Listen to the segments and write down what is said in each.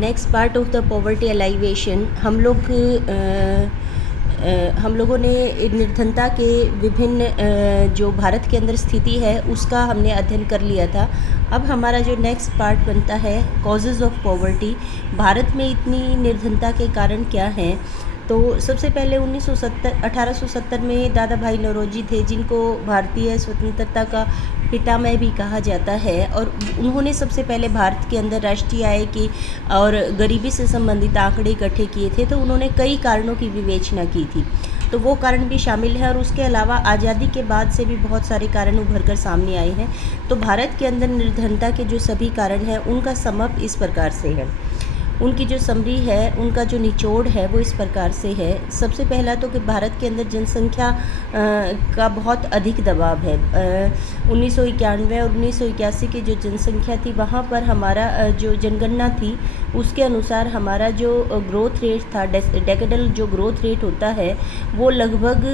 Next part of the poverty alleviation हम लोगों ने निर्धनता के विभिन्न जो भारत के अंदर स्थिति है उसका हमने अध्ययन कर लिया था। अब हमारा जो नेक्स्ट पार्ट बनता है कॉजेज़ ऑफ पॉवर्टी, भारत में इतनी निर्धनता के कारण क्या हैं। तो सबसे पहले 1870 में दादा भाई नौरोजी थे, जिनको भारतीय स्वतंत्रता का पितामह भी कहा जाता है, और उन्होंने सबसे पहले भारत के अंदर राष्ट्रीय आय की और गरीबी से संबंधित आंकड़े इकट्ठे किए थे। तो उन्होंने कई कारणों की विवेचना की थी, तो वो कारण भी शामिल है, और उसके अलावा आज़ादी के बाद से भी बहुत सारे कारण उभर कर सामने आए हैं। तो भारत के अंदर निर्धनता के जो सभी कारण हैं उनका समअप इस प्रकार से है, उनकी जो समरी है, उनका जो निचोड़ है वो इस प्रकार से है। सबसे पहला तो कि भारत के अंदर जनसंख्या का बहुत अधिक दबाव है। 1991 और 1981 की जो जनसंख्या थी वहाँ पर हमारा जो जनगणना थी उसके अनुसार हमारा जो ग्रोथ रेट था, डेकेडल जो ग्रोथ रेट होता है वो लगभग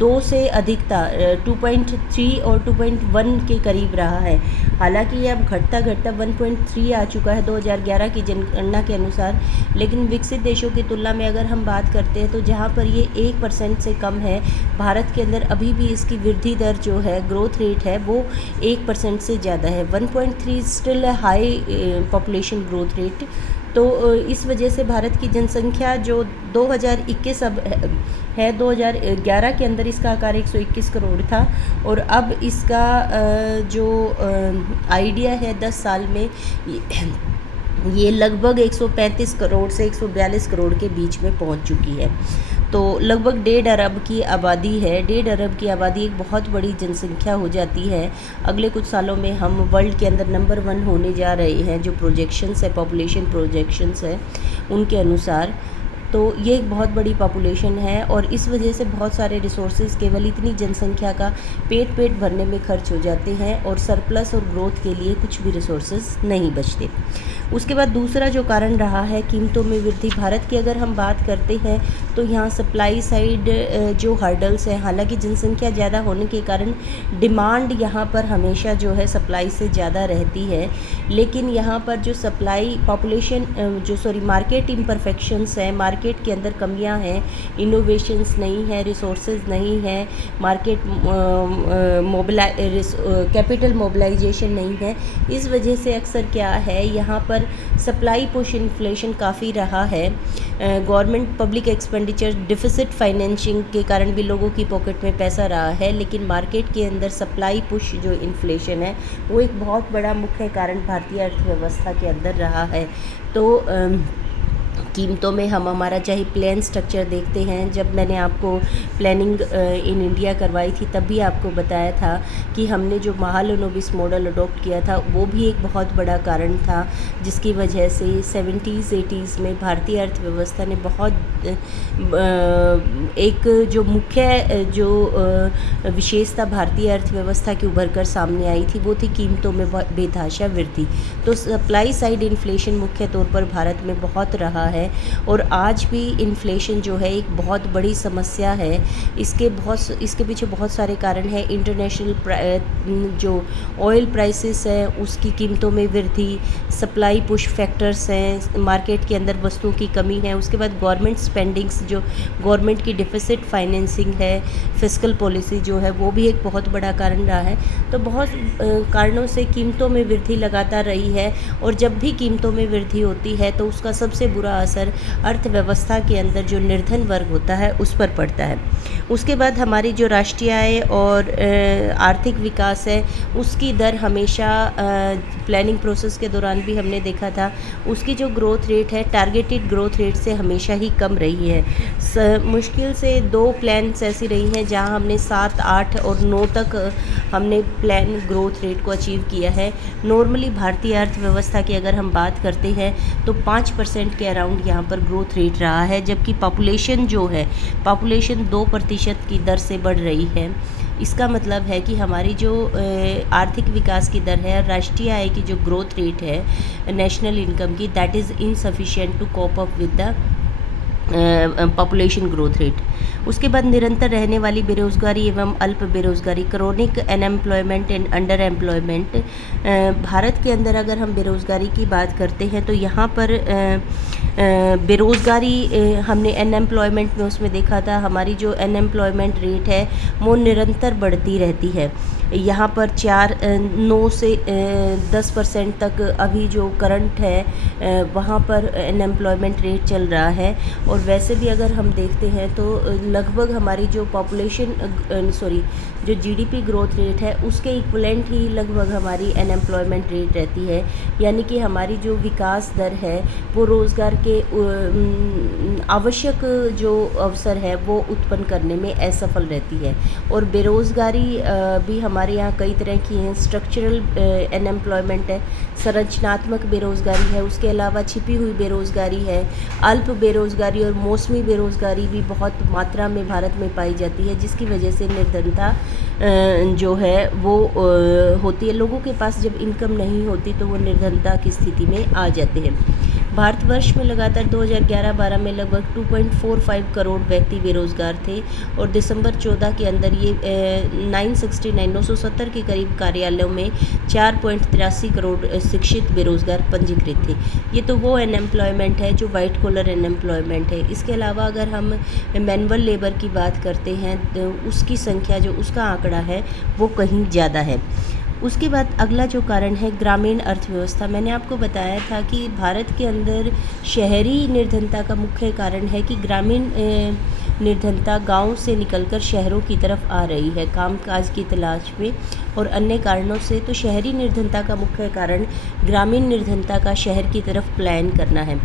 2 से अधिक था, 2.3 और 2.1 के करीब रहा है। हालांकि अब घटता 1.3 आ चुका है 2011 की जनगणना के अनुसार, लेकिन विकसित देशों की तुलना में अगर हम बात करते हैं तो जहाँ पर ये 1% से कम है, भारत के अंदर अभी भी इसकी वृद्धि दर जो है, ग्रोथ रेट है, वो 1% से ज़्यादा है। 1.3 still high population growth rate. तो इस वजह से भारत की जनसंख्या जो 2021 अब है, 2011 के अंदर इसका आकार 121 करोड़ था, और अब इसका जो आइडिया है 10 साल में ये लगभग 135 करोड़ से 142 करोड़ के बीच में पहुंच चुकी है। तो लगभग 1.5 अरब की आबादी है। 1.5 अरब की आबादी एक बहुत बड़ी जनसंख्या हो जाती है। अगले कुछ सालों में हम वर्ल्ड के अंदर नंबर 1 होने जा रहे हैं, जो प्रोजेक्शंस है, पॉपुलेशन प्रोजेक्शंस है उनके अनुसार। तो ये एक बहुत बड़ी पॉपुलेशन है, और इस वजह से बहुत सारे रिसोर्सेज केवल इतनी जनसंख्या का पेट भरने में खर्च हो जाते हैं, और सरप्लस और ग्रोथ के लिए कुछ भी रिसोर्सेज नहीं बचते। उसके बाद दूसरा जो कारण रहा है कीमतों में वृद्धि। भारत की अगर हम बात करते हैं तो यहाँ सप्लाई साइड जो हर्डल्स हैं, हालांकि जनसंख्या ज़्यादा होने के कारण डिमांड यहाँ पर हमेशा जो है सप्लाई से ज़्यादा रहती है, लेकिन यहाँ पर जो सप्लाई मार्केट इम्परफेक्शंस हैं, मार्केट के अंदर कमियाँ हैं, इनोवेशंस नहीं है, रिसोर्सेज नहीं है, मार्केट कैपिटल मोबिलाइजेशन नहीं है। इस वजह से अक्सर क्या है, यहाँ पर सप्लाई पुश इन्फ्लेशन काफ़ी रहा है। Government public expenditure deficit financing के कारण भी लोगों की पॉकेट में पैसा रहा है, लेकिन मार्केट के अंदर सप्लाई पुश जो इन्फ्लेशन है वो एक बहुत बड़ा मुख्य कारण भारतीय अर्थव्यवस्था के अंदर रहा है। तो कीमतों में हम हमारा चाहे प्लान स्ट्रक्चर देखते हैं, जब मैंने आपको प्लानिंग इन इंडिया करवाई थी तब भी आपको बताया था कि हमने जो महालनोबिस मॉडल अडॉप्ट किया था वो भी एक बहुत बड़ा कारण था, जिसकी वजह से 70s-80s में भारतीय अर्थव्यवस्था ने बहुत एक जो मुख्य जो विशेषता भारतीय अर्थव्यवस्था की उभर कर सामने आई थी वो थी कीमतों में बेतहाशा वृद्धि। तो सप्लाई साइड इन्फ्लेशन मुख्य तौर पर भारत में बहुत रहा है, और आज भी इन्फ्लेशन जो है एक बहुत बड़ी समस्या है। इसके पीछे बहुत सारे कारण हैं। इंटरनेशनल जो ऑयल प्राइसेस है उसकी कीमतों में वृद्धि, सप्लाई पुश फैक्टर्स हैं, मार्केट के अंदर वस्तुओं की कमी है। उसके बाद गवर्नमेंट स्पेंडिंग्स, जो गवर्नमेंट की डिफिसिट फाइनेंसिंग है, फिस्कल पॉलिसी जो है वो भी एक बहुत बड़ा कारण रहा है। तो बहुत कारणों से कीमतों में वृद्धि लगातार रही है, और जब भी कीमतों में वृद्धि होती है तो उसका सबसे बुरा असर अर्थव्यवस्था के अंदर जो निर्धन वर्ग होता है उस पर पड़ता है। उसके बाद हमारी जो राष्ट्रीय आय और आर्थिक विकास है उसकी दर हमेशा प्लानिंग प्रोसेस के दौरान भी हमने देखा था, उसकी जो ग्रोथ रेट है टारगेटेड ग्रोथ रेट से हमेशा ही कम रही है। मुश्किल से 2 प्लान्स ऐसी रही हैं जहां हमने 7, 8 और 9 तक हमने प्लान ग्रोथ रेट को अचीव किया है। नॉर्मली भारतीय अर्थव्यवस्था की अगर हम बात करते हैं तो 5% के अराउंड यहाँ पर ग्रोथ रेट रहा है, जबकि पॉपुलेशन जो है, पॉपुलेशन 2% की दर से बढ़ रही है। इसका मतलब है कि हमारी जो आर्थिक विकास की दर है, राष्ट्रीय आय की जो ग्रोथ रेट है नेशनल इनकम की, that is insufficient to cope up with the population growth rate. उसके बाद निरंतर रहने वाली बेरोज़गारी एवं अल्प बेरोज़गारी, chronic unemployment and underemployment. Bharat के अंदर अगर हम बेरोज़गारी की बात करते हैं तो यहाँ पर बेरोज़गारी हमने अनएम्प्लॉयमेंट में उसमें देखा था, हमारी जो अनएम्प्लॉयमेंट रेट है वो निरंतर बढ़ती रहती है। यहाँ पर 9 से 10% तक अभी जो करंट है वहाँ पर अनएम्प्लॉयमेंट रेट चल रहा है। और वैसे भी अगर हम देखते हैं तो लगभग हमारी जो जो जीडीपी ग्रोथ रेट है उसके इक्वलेंट ही लगभग हमारी अनएम्प्लॉयमेंट रेट रहती है। यानी कि हमारी जो विकास दर है वो रोज़गार के आवश्यक जो अवसर है वो उत्पन्न करने में असफल रहती है। और बेरोज़गारी भी हमारे यहाँ कई तरह की हैं। स्ट्रक्चरल अनएम्प्लॉयमेंट है, संरचनात्मक बेरोज़गारी है, उसके अलावा छिपी हुई बेरोज़गारी है, अल्प बेरोज़गारी और मौसमी बेरोज़गारी भी बहुत मात्रा में भारत में पाई जाती है, जिसकी वजह से निर्धनता जो है वो होती है। लोगों के पास जब इनकम नहीं होती तो वो निर्धनता की स्थिति में आ जाते हैं। भारतवर्ष में लगातार 2011-12 में लगभग 2.45 करोड़ व्यक्ति बेरोज़गार थे और दिसंबर 14 के अंदर ये 970 के करीब कार्यालयों में 4.83 करोड़ शिक्षित बेरोज़गार पंजीकृत थे। ये तो वो अनएम्प्लॉयमेंट है जो वाइट कॉलर अनएम्प्लॉयमेंट है। इसके अलावा अगर हम मैनुअल लेबर की बात करते हैं तो उसकी संख्या जो उसका आंकड़ा है वो कहीं ज़्यादा है। उसके बाद अगला जो कारण है ग्रामीण अर्थव्यवस्था। मैंने आपको बताया था कि भारत के अंदर शहरी निर्धनता का मुख्य कारण है कि ग्रामीण निर्धनता गांव से निकलकर शहरों की तरफ आ रही है कामकाज की तलाश में और अन्य कारणों से। तो शहरी निर्धनता का मुख्य कारण ग्रामीण निर्धनता का शहर की तरफ पलायन करना है।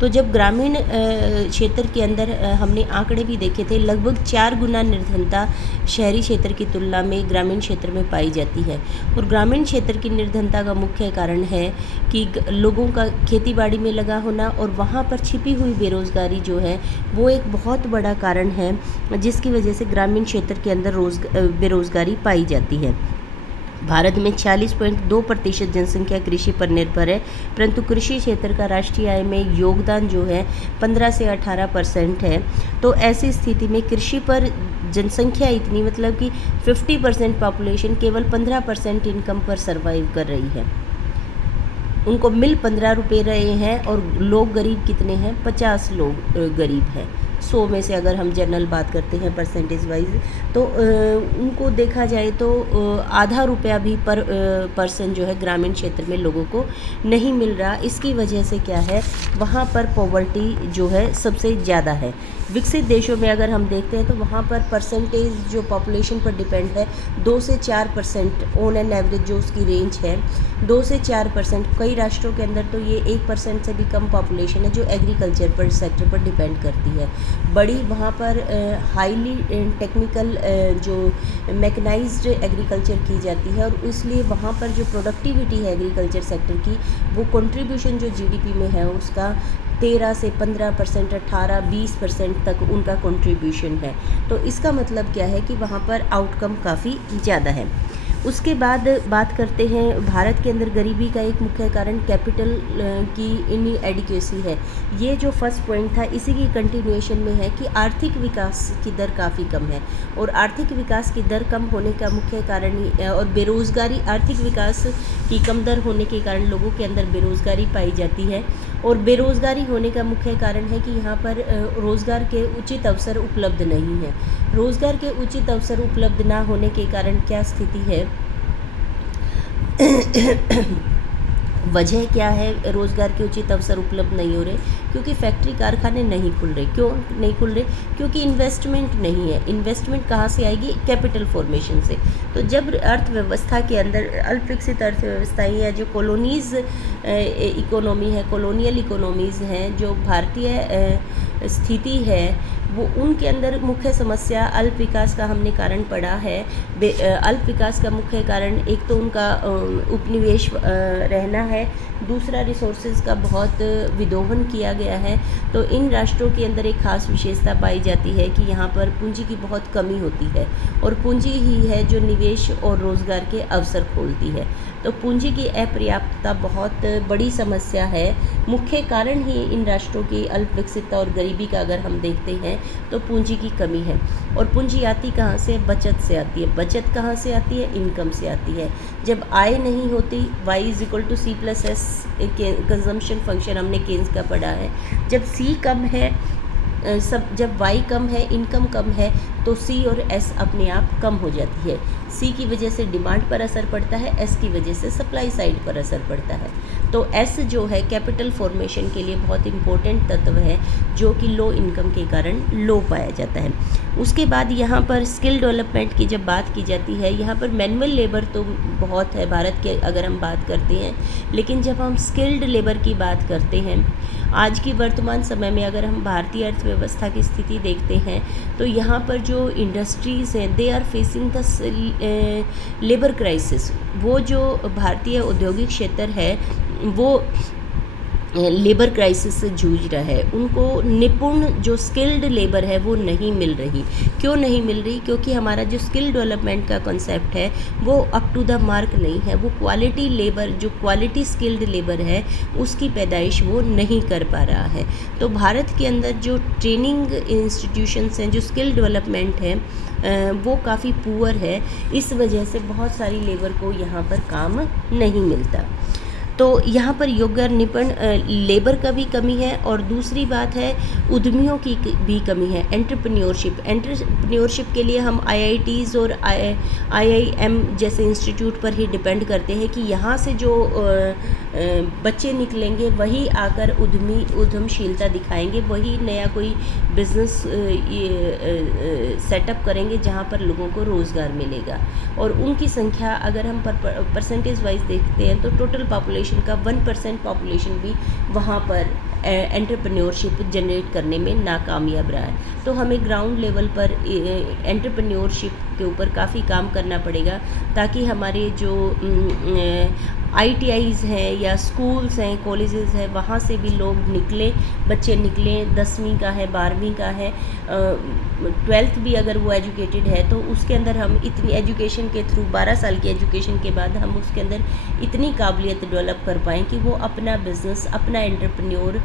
तो जब ग्रामीण क्षेत्र के अंदर हमने आंकड़े भी देखे थे, लगभग 4 गुना निर्धनता शहरी क्षेत्र की तुलना में ग्रामीण क्षेत्र में पाई जाती है। और ग्रामीण क्षेत्र की निर्धनता का मुख्य कारण है कि लोगों का खेतीबाड़ी में लगा होना और वहाँ पर छिपी हुई बेरोज़गारी जो है वो एक बहुत बड़ा कारण है, जिसकी वजह से ग्रामीण क्षेत्र के अंदर बेरोज़गारी पाई जाती है। भारत में 46.2% जनसंख्या कृषि पर निर्भर है, परंतु कृषि क्षेत्र का राष्ट्रीय आय में योगदान जो है 15 से 18% है। तो ऐसी स्थिति में कृषि पर जनसंख्या इतनी, मतलब कि 50% पॉपुलेशन केवल 15% इनकम पर सर्वाइव कर रही है। उनको मिल 15 रुपये रहे हैं और लोग गरीब कितने हैं? 50 लोग गरीब हैं 100 में से। अगर हम जनरल बात करते हैं परसेंटेज वाइज तो उनको देखा जाए तो आधा रुपया भी पर पर्सन जो है ग्रामीण क्षेत्र में लोगों को नहीं मिल रहा। इसकी वजह से क्या है, वहाँ पर पॉवर्टी जो है सबसे ज़्यादा है। विकसित देशों में अगर हम देखते हैं तो वहाँ पर परसेंटेज जो पॉपुलेशन पर डिपेंड है 2 से 4% ऑन एन एवरेज जो उसकी रेंज है 2 से 4%। कई राष्ट्रों के अंदर तो ये 1% से भी कम पॉपुलेशन है जो एग्रीकल्चर पर सेक्टर पर डिपेंड करती है। बड़ी वहाँ पर हाईली टेक्निकल जो मैकेनाइज्ड एग्रीकल्चर की जाती है और इसलिए वहाँ पर जो प्रोडक्टिविटी है एग्रीकल्चर सेक्टर की वो कंट्रीब्यूशन जो जीडीपी में है उसका 13 से 15%, 18-20% तक उनका कंट्रीब्यूशन है। तो इसका मतलब क्या है कि वहाँ पर आउटकम काफ़ी ज़्यादा है। उसके बाद बात करते हैं भारत के अंदर गरीबी का एक मुख्य कारण कैपिटल की इनएडिक्वेसी है। ये जो फर्स्ट पॉइंट था इसी की कंटिन्यूएशन में है कि आर्थिक विकास की दर काफ़ी कम है और आर्थिक विकास की दर कम होने का मुख्य कारण और बेरोज़गारी, आर्थिक विकास की कम दर होने के कारण लोगों के अंदर बेरोज़गारी पाई जाती है और बेरोज़गारी होने का मुख्य कारण है कि यहाँ पर रोज़गार के उचित अवसर उपलब्ध नहीं है। रोज़गार के उचित अवसर उपलब्ध ना होने के कारण क्या स्थिति है वजह क्या है रोज़गार के उचित अवसर उपलब्ध नहीं हो रहे? क्योंकि फैक्ट्री कारखाने नहीं खुल रहे। क्यों नहीं खुल रहे? क्योंकि इन्वेस्टमेंट नहीं है। इन्वेस्टमेंट कहाँ से आएगी? कैपिटल फॉर्मेशन से। तो जब अर्थव्यवस्था के अंदर अल्प विकसित अर्थव्यवस्थाएँ या जो कॉलोनीज़ इकोनॉमी है, कॉलोनियल इकोनॉमीज़ हैं, जो भारतीय स्थिति है वो उनके अंदर मुख्य समस्या अल्प विकास का हमने कारण पढ़ा है। अल्प विकास का मुख्य कारण एक तो उनका उपनिवेश रहना है, दूसरा रिसोर्सेज का बहुत विदोहन किया गया है। तो इन राष्ट्रों के अंदर एक खास विशेषता पाई जाती है कि यहाँ पर पूंजी की बहुत कमी होती है और पूंजी ही है जो निवेश और रोज़गार के अवसर खोलती है। तो पूंजी की अपर्याप्तता बहुत बड़ी समस्या है। मुख्य कारण ही इन राष्ट्रों की अल्प विकसितता और गरीबी का अगर हम देखते हैं है तो पूंजी की कमी है। और पूंजी आती कहाँ से? बचत से आती है। बचत कहाँ से आती है? इनकम से आती है। जब आय नहीं होती, Y=C+S कंजम्पशन फंक्शन हमने केन्स का पढ़ा है। जब C कम है, जब Y कम है, इनकम कम है, तो C और S अपने आप कम हो जाती है। C की वजह से डिमांड पर असर पड़ता है, S की वजह से सप्लाई साइड पर असर पड़ता है। तो S जो है कैपिटल फॉर्मेशन के लिए बहुत इम्पोर्टेंट तत्व है, जो कि लो इनकम के कारण लो पाया जाता है। उसके बाद यहाँ पर स्किल डेवलपमेंट की जब बात की जाती है, यहाँ पर मैनुअल लेबर तो बहुत है भारत के अगर हम बात करते हैं, लेकिन जब हम स्किल्ड लेबर की बात करते हैं, आज की वर्तमान समय में अगर हम भारतीय अर्थव्यवस्था की स्थिति देखते हैं, तो यहाँ पर जो इंडस्ट्रीज़ हैं, they are facing the labour crisis. वो जो भारतीय औद्योगिक क्षेत्र है वो लेबर क्राइसिस से जूझ रहा है। उनको निपुण जो स्किल्ड लेबर है वो नहीं मिल रही। क्यों नहीं मिल रही? क्योंकि हमारा जो स्किल डेवलपमेंट का कॉन्सेप्ट है वो अप टू द मार्क नहीं है। वो क्वालिटी लेबर, जो क्वालिटी स्किल्ड लेबर है, उसकी पैदाइश वो नहीं कर पा रहा है। तो भारत के अंदर जो ट्रेनिंग इंस्टीट्यूशंस हैं, जो स्किल डेवलपमेंट है, वो काफ़ी पुअर है। इस वजह से बहुत सारी लेबर को यहाँ पर काम नहीं मिलता। तो यहाँ पर योग्य और निपुण लेबर का भी कमी है। और दूसरी बात है उद्यमियों की भी कमी है। एंटरप्रेन्योरशिप के लिए हम IITs और IIM जैसे इंस्टीट्यूट पर ही डिपेंड करते हैं कि यहाँ से जो बच्चे निकलेंगे वही आकर उद्यमशीलता दिखाएंगे, वही नया कोई बिजनेस सेटअप करेंगे जहाँ पर लोगों को रोज़गार मिलेगा। और उनकी संख्या अगर हम परसेंटेज वाइज देखते हैं तो टोटल पॉपुलेशन का 1% पॉपुलेशन भी वहाँ पर एंटरप्रेन्योरशिप जनरेट करने में नाकामयाब रहा है। तो हमें ग्राउंड लेवल पर एंटरप्रेन्योरशिप के ऊपर काफ़ी काम करना पड़ेगा, ताकि हमारे जो ITIs हैं या स्कूल्स हैं, कॉलेजेस हैं, वहाँ से भी लोग निकलें, बच्चे निकलें। 10वीं का है, 12वीं का है, 12th भी अगर वो एजुकेटेड है तो उसके अंदर हम इतनी एजुकेशन के थ्रू 12 साल की एजुकेशन के बाद हम उसके अंदर इतनी काबिलियत डेवलप कर पाएँ कि वो अपना बिज़नेस, अपना एंटरप्रेन्योर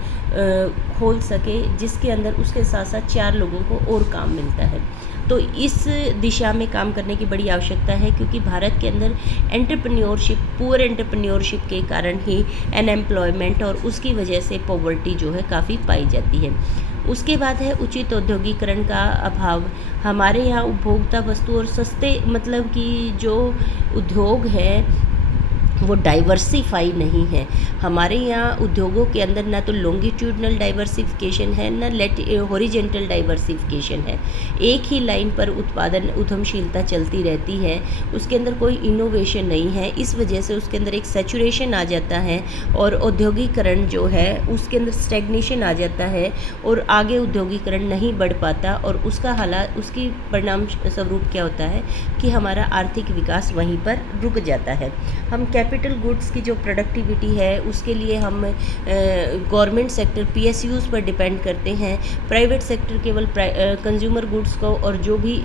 खोल सके, जिसके अंदर उसके साथ साथ 4 लोगों को और काम मिलता है। तो इस दिशा में काम करने की बड़ी आवश्यकता है, क्योंकि भारत के अंदर एंटरप्रेन्योरशिप, पुअर एंटरप्रेन्योरशिप के कारण ही अनएम्प्लॉयमेंट और उसकी वजह से पॉवर्टी जो है काफ़ी पाई जाती है। उसके बाद है उचित औद्योगिकरण का अभाव। हमारे यहाँ उपभोक्ता वस्तु और सस्ते, मतलब कि जो उद्योग है वो डाइवर्सिफाई नहीं है। हमारे यहाँ उद्योगों के अंदर ना तो लॉन्गिट्यूडनल डाइवर्सिफिकेशन है, ना हॉरिजेंटल डाइवर्सिफिकेशन है। एक ही लाइन पर उत्पादन, उद्यमशीलता चलती रहती है, उसके अंदर कोई इनोवेशन नहीं है। इस वजह से उसके अंदर एक सैचुरेशन आ जाता है और औद्योगिकरण जो है उसके अंदर स्टैग्नेशन आ जाता है और आगे औद्योगिकरण नहीं बढ़ पाता। और उसका हालात, उसकी परिणाम स्वरूप क्या होता है कि हमारा आर्थिक विकास वहीं पर रुक जाता है। हम कैपिटल गुड्स की जो प्रोडक्टिविटी है उसके लिए हम गवर्नमेंट सेक्टर PSUs पर डिपेंड करते हैं। प्राइवेट सेक्टर केवल कंज्यूमर गुड्स को, और जो भी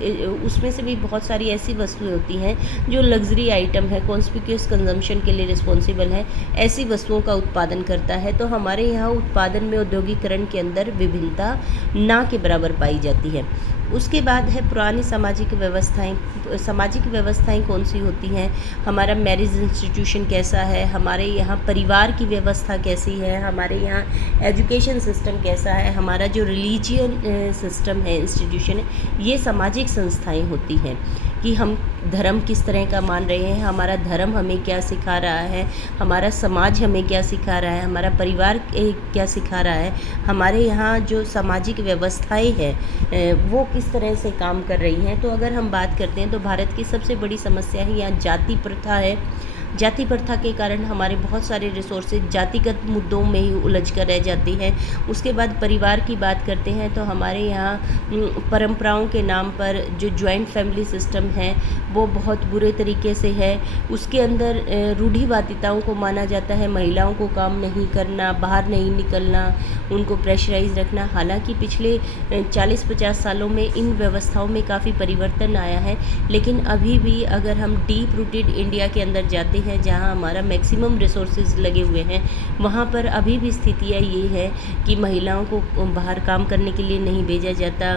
उसमें से भी बहुत सारी ऐसी वस्तुएं होती हैं जो लग्जरी आइटम है, कॉन्स्पिक्यूअस कंजम्पशन के लिए रिस्पॉन्सिबल है, ऐसी वस्तुओं का उत्पादन करता है। तो हमारे यहाँ उत्पादन में औद्योगिकरण के अंदर विभिन्नता ना के बराबर पाई जाती है। उसके बाद है पुरानी सामाजिक व्यवस्थाएं। सामाजिक व्यवस्थाएं कौन सी होती हैं? हमारा मैरिज इंस्टीट्यूशन कैसा है, हमारे यहाँ परिवार की व्यवस्था कैसी है, हमारे यहाँ एजुकेशन सिस्टम कैसा है, हमारा जो रिलीजियन सिस्टम है, इंस्टीट्यूशन है, ये सामाजिक संस्थाएं होती हैं कि हम धर्म किस तरह का मान रहे हैं, हमारा धर्म हमें क्या सिखा रहा है, हमारा समाज हमें क्या सिखा रहा है, हमारा परिवार क्या सिखा रहा है, हमारे यहाँ जो सामाजिक व्यवस्थाएं हैं वो किस तरह से काम कर रही हैं। तो अगर हम बात करते हैं तो भारत की सबसे बड़ी समस्या है यहाँ जाति प्रथा है। जाति प्रथा के कारण हमारे बहुत सारे रिसोर्सेज जातिगत मुद्दों में ही उलझ कर रह जाती हैं। उसके बाद परिवार की बात करते हैं तो हमारे यहाँ परंपराओं के नाम पर जो जॉइंट फैमिली सिस्टम है वो बहुत बुरे तरीके से है। उसके अंदर रूढ़िवादिताओं को माना जाता है, महिलाओं को काम नहीं करना, बाहर नहीं निकलना, उनको प्रेशराइज रखना। हालांकि पिछले 40-50 सालों में इन व्यवस्थाओं में काफ़ी परिवर्तन आया है, लेकिन अभी भी अगर हम डीप रूटेड इंडिया के अंदर जाते हैं जहाँ हमारा मैक्सिमम रिसोर्सेज लगे हुए हैं, वहाँ पर अभी भी स्थितियाँ ये है कि महिलाओं को बाहर काम करने के लिए नहीं भेजा जाता,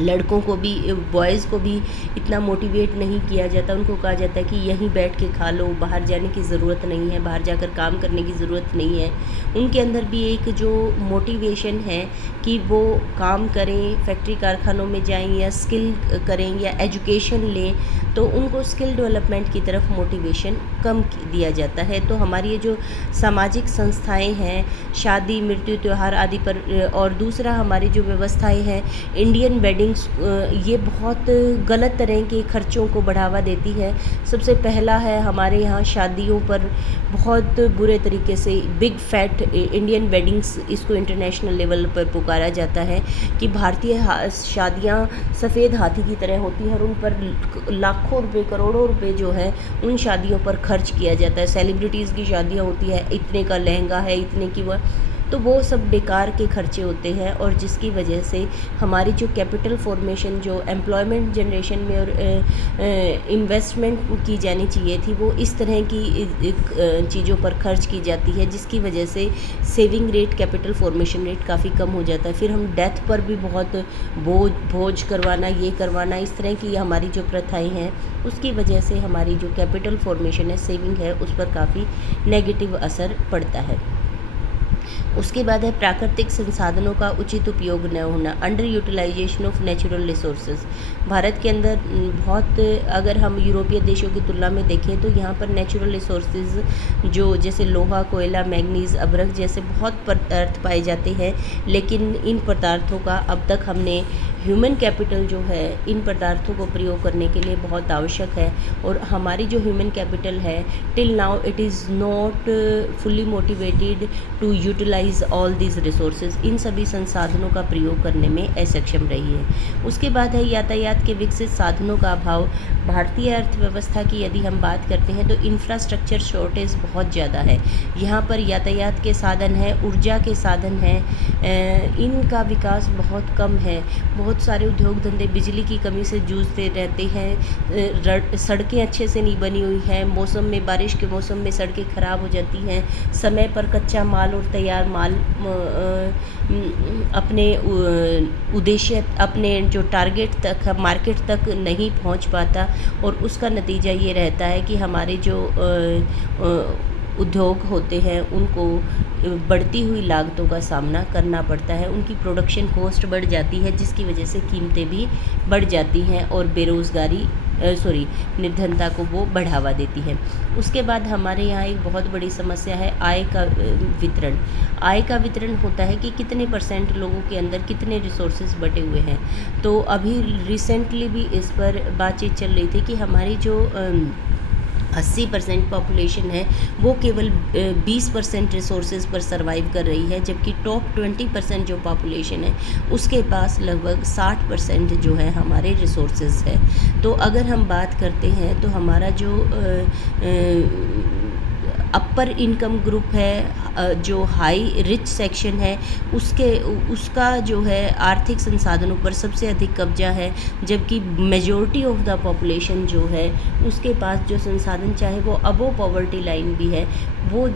लड़कों को भी, बॉयज़ को भी इतना मोटिवेट नहीं किया जाता। उनको कहा जाता है कि यहीं बैठ के खा लो, बाहर जाने की ज़रूरत नहीं है, बाहर जाकर काम करने की ज़रूरत नहीं है। उनके अंदर भी एक जो मोटिवेशन है कि वो काम करें, फैक्ट्री कारखानों में जाएं या स्किल करें या एजुकेशन लें, तो उनको स्किल डेवलपमेंट की तरफ मोटिवेशन कम दिया जाता है। तो हमारी ये जो सामाजिक संस्थाएं हैं, शादी, मृत्यु, त्यौहार आदि पर, और दूसरा हमारी जो व्यवस्थाएं हैं, इंडियन वेडिंग्स, ये बहुत गलत तरह के खर्चों को बढ़ावा देती है। सबसे पहला है हमारे यहाँ शादियों पर बहुत बुरे तरीके से बिग फैट इंडियन वेडिंग्स, इसको इंटरनेशनल लेवल पर पुकारा जाता है कि भारतीय शादियाँ सफ़ेद हाथी की तरह होती हैं और उन पर लाखों रुपए, करोड़ों रुपए जो है उन शादियों पर खर्च किया जाता है। सेलिब्रिटीज़ की शादियाँ होती है, इतने का लहंगा है, इतने की वह, तो वो सब बेकार के खर्चे होते हैं और जिसकी वजह से हमारी जो कैपिटल फॉर्मेशन, जो एम्प्लॉयमेंट जनरेशन में और इन्वेस्टमेंट की जानी चाहिए थी, वो इस तरह की चीज़ों पर खर्च की जाती है, जिसकी वजह से saving rate, capital formation rate काफ़ी कम हो जाता है। फिर हम डेथ पर भी बहुत भोज करवाना, ये करवाना, इस तरह की हमारी जो प्रथाएँ हैं, उसकी वजह से हमारी जो कैपिटल फॉर्मेशन है, सेविंग है, उस पर काफ़ी नेगेटिव असर पड़ता है। उसके बाद है प्राकृतिक संसाधनों का उचित उपयोग न होना, underutilisation of natural resources. Bharat के अंदर बहुत, अगर हम यूरोपीय देशों की तुलना में देखें तो यहाँ पर नेचुरल रिसोर्सेज जो जैसे लोहा, कोयला, मैंगनीज, अभ्रक जैसे बहुत पदार्थ पाए जाते हैं, लेकिन इन पदार्थों का अब तक हमने, ह्यूमन कैपिटल जो है इन पदार्थों को प्रयोग करने के लिए बहुत आवश्यक है, और हमारी जो ह्यूमन कैपिटल है till now it is not fully motivated to utilise all these resources. इन सभी संसाधनों का प्रयोग करने में असक्षम रही है। उसके बाद है यातायात के विकसित साधनों का अभाव। भारतीय अर्थव्यवस्था की यदि हम बात करते हैं तो इंफ्रास्ट्रक्चर शॉर्टेज बहुत ज़्यादा है। यहाँ पर यातायात के साधन हैं, ऊर्जा के साधन हैं, इनका विकास बहुत कम है। बहुत सारे उद्योग धंधे बिजली की कमी से जूझते रहते हैं, सड़कें अच्छे से नहीं बनी हुई हैं, मौसम में, बारिश के मौसम में सड़कें ख़राब हो जाती हैं, समय पर कच्चा माल और तैयार माल अपने उद्देश्य, अपने जो टारगेट तक, मार्केट तक नहीं पहुंच पाता, और उसका नतीजा ये रहता है कि हमारे जो उद्योग होते हैं उनको बढ़ती हुई लागतों का सामना करना पड़ता है, उनकी प्रोडक्शन कॉस्ट बढ़ जाती है, जिसकी वजह से कीमतें भी बढ़ जाती हैं और बेरोज़गारी, निर्धनता को वो बढ़ावा देती है। उसके बाद हमारे यहाँ एक बहुत बड़ी समस्या है आय का वितरण। आय का वितरण होता है कि कितने % लोगों के अंदर कितने रिसोर्सेज बटे हुए हैं। तो अभी रिसेंटली भी इस पर बातचीत चल रही थी कि हमारी जो 80% पॉपुलेशन है वो केवल 20% रिसोर्सेज पर सर्वाइव कर रही है, जबकि टॉप 20% जो पॉपुलेशन है उसके पास लगभग 60% जो है हमारे रिसोर्सेज है। तो अगर हम बात करते हैं तो हमारा जो अपर इनकम ग्रुप है, जो हाई रिच सेक्शन है, उसका जो है आर्थिक संसाधनों पर सबसे अधिक कब्जा है, जबकि मेजॉरिटी ऑफ द पॉपुलेशन जो है उसके पास जो संसाधन, चाहे वो अबव पॉवर्टी लाइन भी है, वो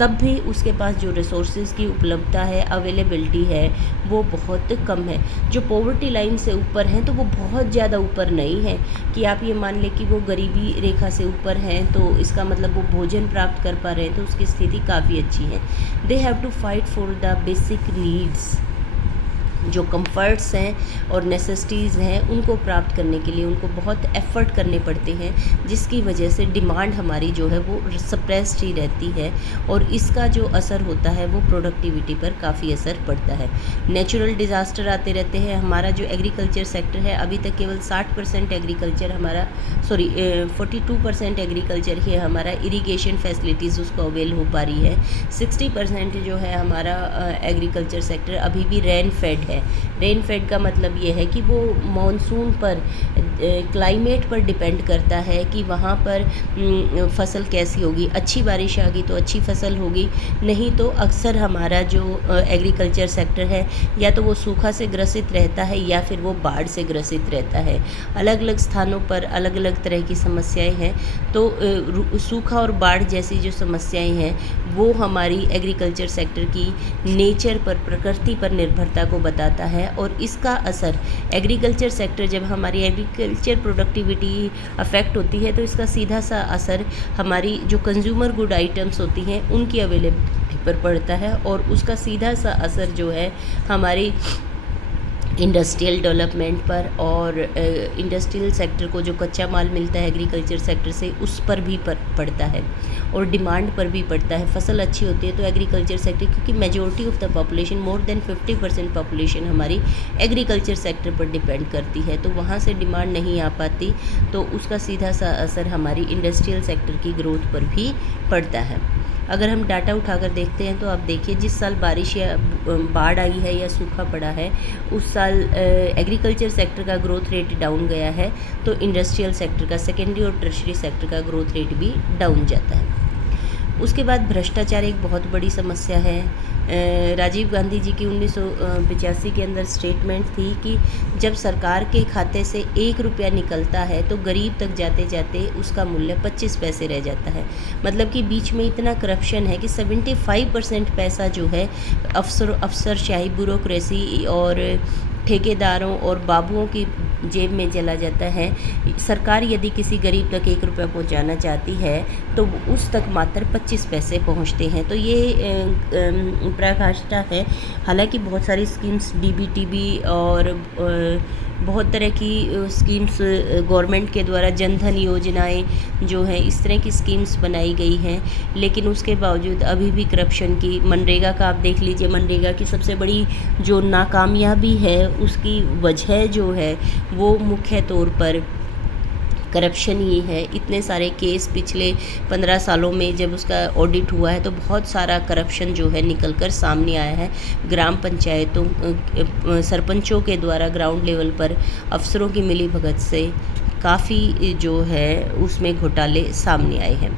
तब भी उसके पास जो रिसोर्सेज की उपलब्धता है, अवेलेबिलिटी है, वो बहुत कम है। जो पॉवर्टी लाइन से ऊपर हैं तो वो बहुत ज़्यादा ऊपर नहीं है कि आप ये मान लें कि वो गरीबी रेखा से ऊपर हैं, तो इसका मतलब वो भोजन प्राप्त कर पा रहे हैं, तो उसकी स्थिति काफ़ी अच्छी है। They have to fight for the basic needs, जो कंफर्ट्स हैं और नेसेसिटीज़ हैं उनको प्राप्त करने के लिए उनको बहुत एफ़र्ट करने पड़ते हैं, जिसकी वजह से डिमांड हमारी जो है वो सप्रेस्ड ही रहती है, और इसका जो असर होता है वो प्रोडक्टिविटी पर काफ़ी असर पड़ता है। नेचुरल डिज़ास्टर आते रहते हैं। हमारा जो एग्रीकल्चर सेक्टर है, अभी तक केवल 60% एग्रीकल्चर हमारा 42% एग्रीकल्चर ही हमारा इरिगेशन फैसिलिटीज़ उसको अवेल हो पा रही है। 60% जो है हमारा एग्रीकल्चर सेक्टर अभी भी रेन फेड है। रेन फेड का मतलब ये है कि वो मॉनसून पर क्लाइमेट पर डिपेंड करता है कि वहाँ पर फसल कैसी होगी। अच्छी बारिश आ गई तो अच्छी फसल होगी, नहीं तो अक्सर हमारा जो एग्रीकल्चर सेक्टर है या तो वो सूखा से ग्रसित रहता है या फिर वो बाढ़ से ग्रसित रहता है। अलग अलग स्थानों पर अलग अलग तरह की समस्याएं हैं। तो सूखा और बाढ़ जैसी जो समस्याएं हैं वो हमारी एग्रीकल्चर सेक्टर की नेचर पर, प्रकृति पर निर्भरता को बताता है। और इसका असर एग्रीकल्चर सेक्टर, जब हमारी एग्रीकल्चर प्रोडक्टिविटी अफेक्ट होती है तो इसका सीधा सा असर हमारी जो कंज्यूमर गुड आइटम्स होती हैं उनकी अवेलेबिलिटी पर पड़ता है, और उसका सीधा सा असर जो है हमारी इंडस्ट्रियल डेवलपमेंट पर और इंडस्ट्रियल सेक्टर को जो कच्चा माल मिलता है एग्रीकल्चर सेक्टर से उस पर भी पड़ता है, और डिमांड पर भी पड़ता है। फसल अच्छी होती है तो एग्रीकल्चर सेक्टर, क्योंकि majority of the population, more than 50% population हमारी एग्रीकल्चर सेक्टर पर डिपेंड करती है, तो वहाँ से डिमांड नहीं आ पाती तो उसका सीधा सा असर हमारी इंडस्ट्रियल सेक्टर की ग्रोथ पर भी पड़ता है। अगर हम डाटा उठाकर देखते हैं तो आप देखिए, जिस साल बारिश या बाढ़ आई है या सूखा पड़ा है उस साल एग्रीकल्चर सेक्टर का ग्रोथ रेट डाउन गया है, तो इंडस्ट्रियल सेक्टर का, सेकेंडरी और टर्शरी सेक्टर का ग्रोथ रेट भी डाउन जाता है। उसके बाद भ्रष्टाचार एक बहुत बड़ी समस्या है। राजीव गांधी जी की 1985 के अंदर स्टेटमेंट थी कि जब सरकार के खाते से 1 रुपया निकलता है तो गरीब तक जाते जाते उसका मूल्य 25 पैसे रह जाता है। मतलब कि बीच में इतना करप्शन है कि 75% पैसा जो है अफसरशाही, ब्यूरोक्रेसी और ठेकेदारों और बाबुओं की जेब में चला जाता है। सरकार यदि किसी गरीब तक 1 रुपया पहुंचाना चाहती है तो उस तक मात्र 25 पैसे पहुंचते हैं। तो ये पराकाष्ठा है। हालांकि बहुत सारी स्कीम्स, डीबीटीबी और बहुत तरह की स्कीम्स गवर्नमेंट के द्वारा, जनधन योजनाएं जो हैं, इस तरह की स्कीम्स बनाई गई हैं, लेकिन उसके बावजूद अभी भी करप्शन की, मनरेगा का आप देख लीजिए, मनरेगा की सबसे बड़ी जो नाकामयाबी है उसकी वजह जो है वो मुख्य तौर पर करप्शन ही है। इतने सारे केस पिछले 15 सालों में जब उसका ऑडिट हुआ है तो बहुत सारा करप्शन जो है निकल कर सामने आया है। ग्राम पंचायतों, सरपंचों के द्वारा ग्राउंड लेवल पर अफसरों की मिलीभगत से काफ़ी जो है उसमें घोटाले सामने आए हैं।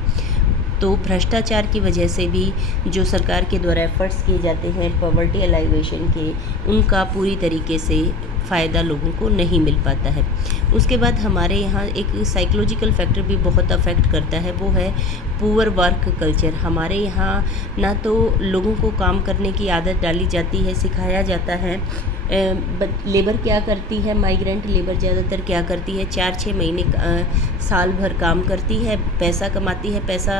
तो भ्रष्टाचार की वजह से भी जो सरकार के द्वारा एफर्ट्स किए जाते हैं पॉवर्टी एलाइवेशन के, उनका पूरी तरीके से फ़ायदा लोगों को नहीं मिल पाता है। उसके बाद हमारे यहाँ एक साइकोलॉजिकल फैक्टर भी बहुत अफेक्ट करता है, वो है पुअर वर्क कल्चर। हमारे यहाँ ना तो लोगों को काम करने की आदत डाली जाती है, सिखाया जाता है। लेबर क्या करती है, माइग्रेंट लेबर ज़्यादातर क्या करती है, 4-6 महीने साल भर काम करती है, पैसा कमाती है, पैसा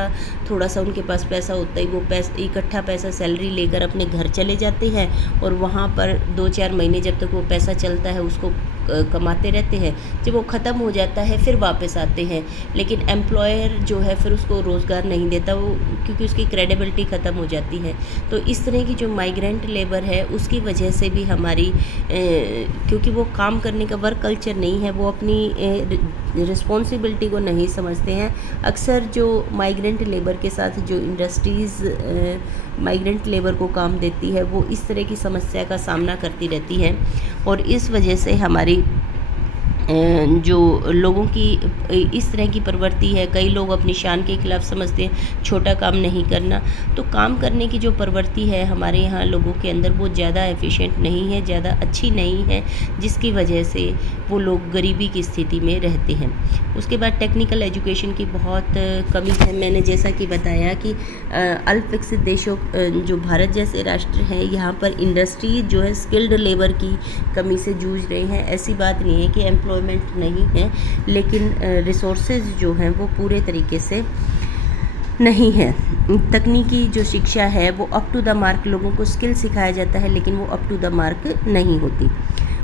थोड़ा सा उनके पास पैसा होता ही वो इकट्ठा पैसा सैलरी लेकर अपने घर चले जाते हैं, और वहाँ पर 2-4 महीने जब तक वो पैसा चलता है उसको कमाते रहते हैं। जब वो ख़त्म हो जाता है फिर वापस आते हैं, लेकिन एम्प्लॉयर जो है फिर उसको रोज़गार नहीं देता, वो क्योंकि उसकी क्रेडिबिलिटी ख़त्म हो जाती है। तो इस तरह की जो माइग्रेंट लेबर है उसकी वजह से भी हमारी क्योंकि वो काम करने का वर्क कल्चर नहीं है, वो अपनी रिस्पॉन्सिबिलिटी को नहीं समझते हैं। अक्सर जो माइग्रेंट लेबर के साथ जो इंडस्ट्रीज़ माइग्रेंट लेबर को काम देती है वो इस तरह की समस्या का सामना करती रहती है, और इस वजह से हमारी जो लोगों की इस तरह की प्रवृत्ति है। कई लोग अपनी शान के खिलाफ समझते हैं छोटा काम नहीं करना, तो काम करने की जो प्रवृत्ति है हमारे यहाँ लोगों के अंदर वो ज़्यादा एफिशिएंट नहीं है, ज़्यादा अच्छी नहीं है, जिसकी वजह से वो लोग गरीबी की स्थिति में रहते हैं। उसके बाद टेक्निकल एजुकेशन की बहुत कमी है। मैंने जैसा कि बताया कि अल्प विकसित देशों जो भारत जैसे राष्ट्र हैं यहाँ पर इंडस्ट्री जो है स्किल्ड लेबर की कमी से जूझ रहे हैं। ऐसी बात नहीं है कि एम्प्लॉयमेंट नहीं है, लेकिन रिसोर्सेज जो हैं वो पूरे तरीके से नहीं है। तकनीकी जो शिक्षा है वो अप टू द मार्क, लोगों को स्किल सिखाया जाता है लेकिन वो अप टू द मार्क नहीं होती।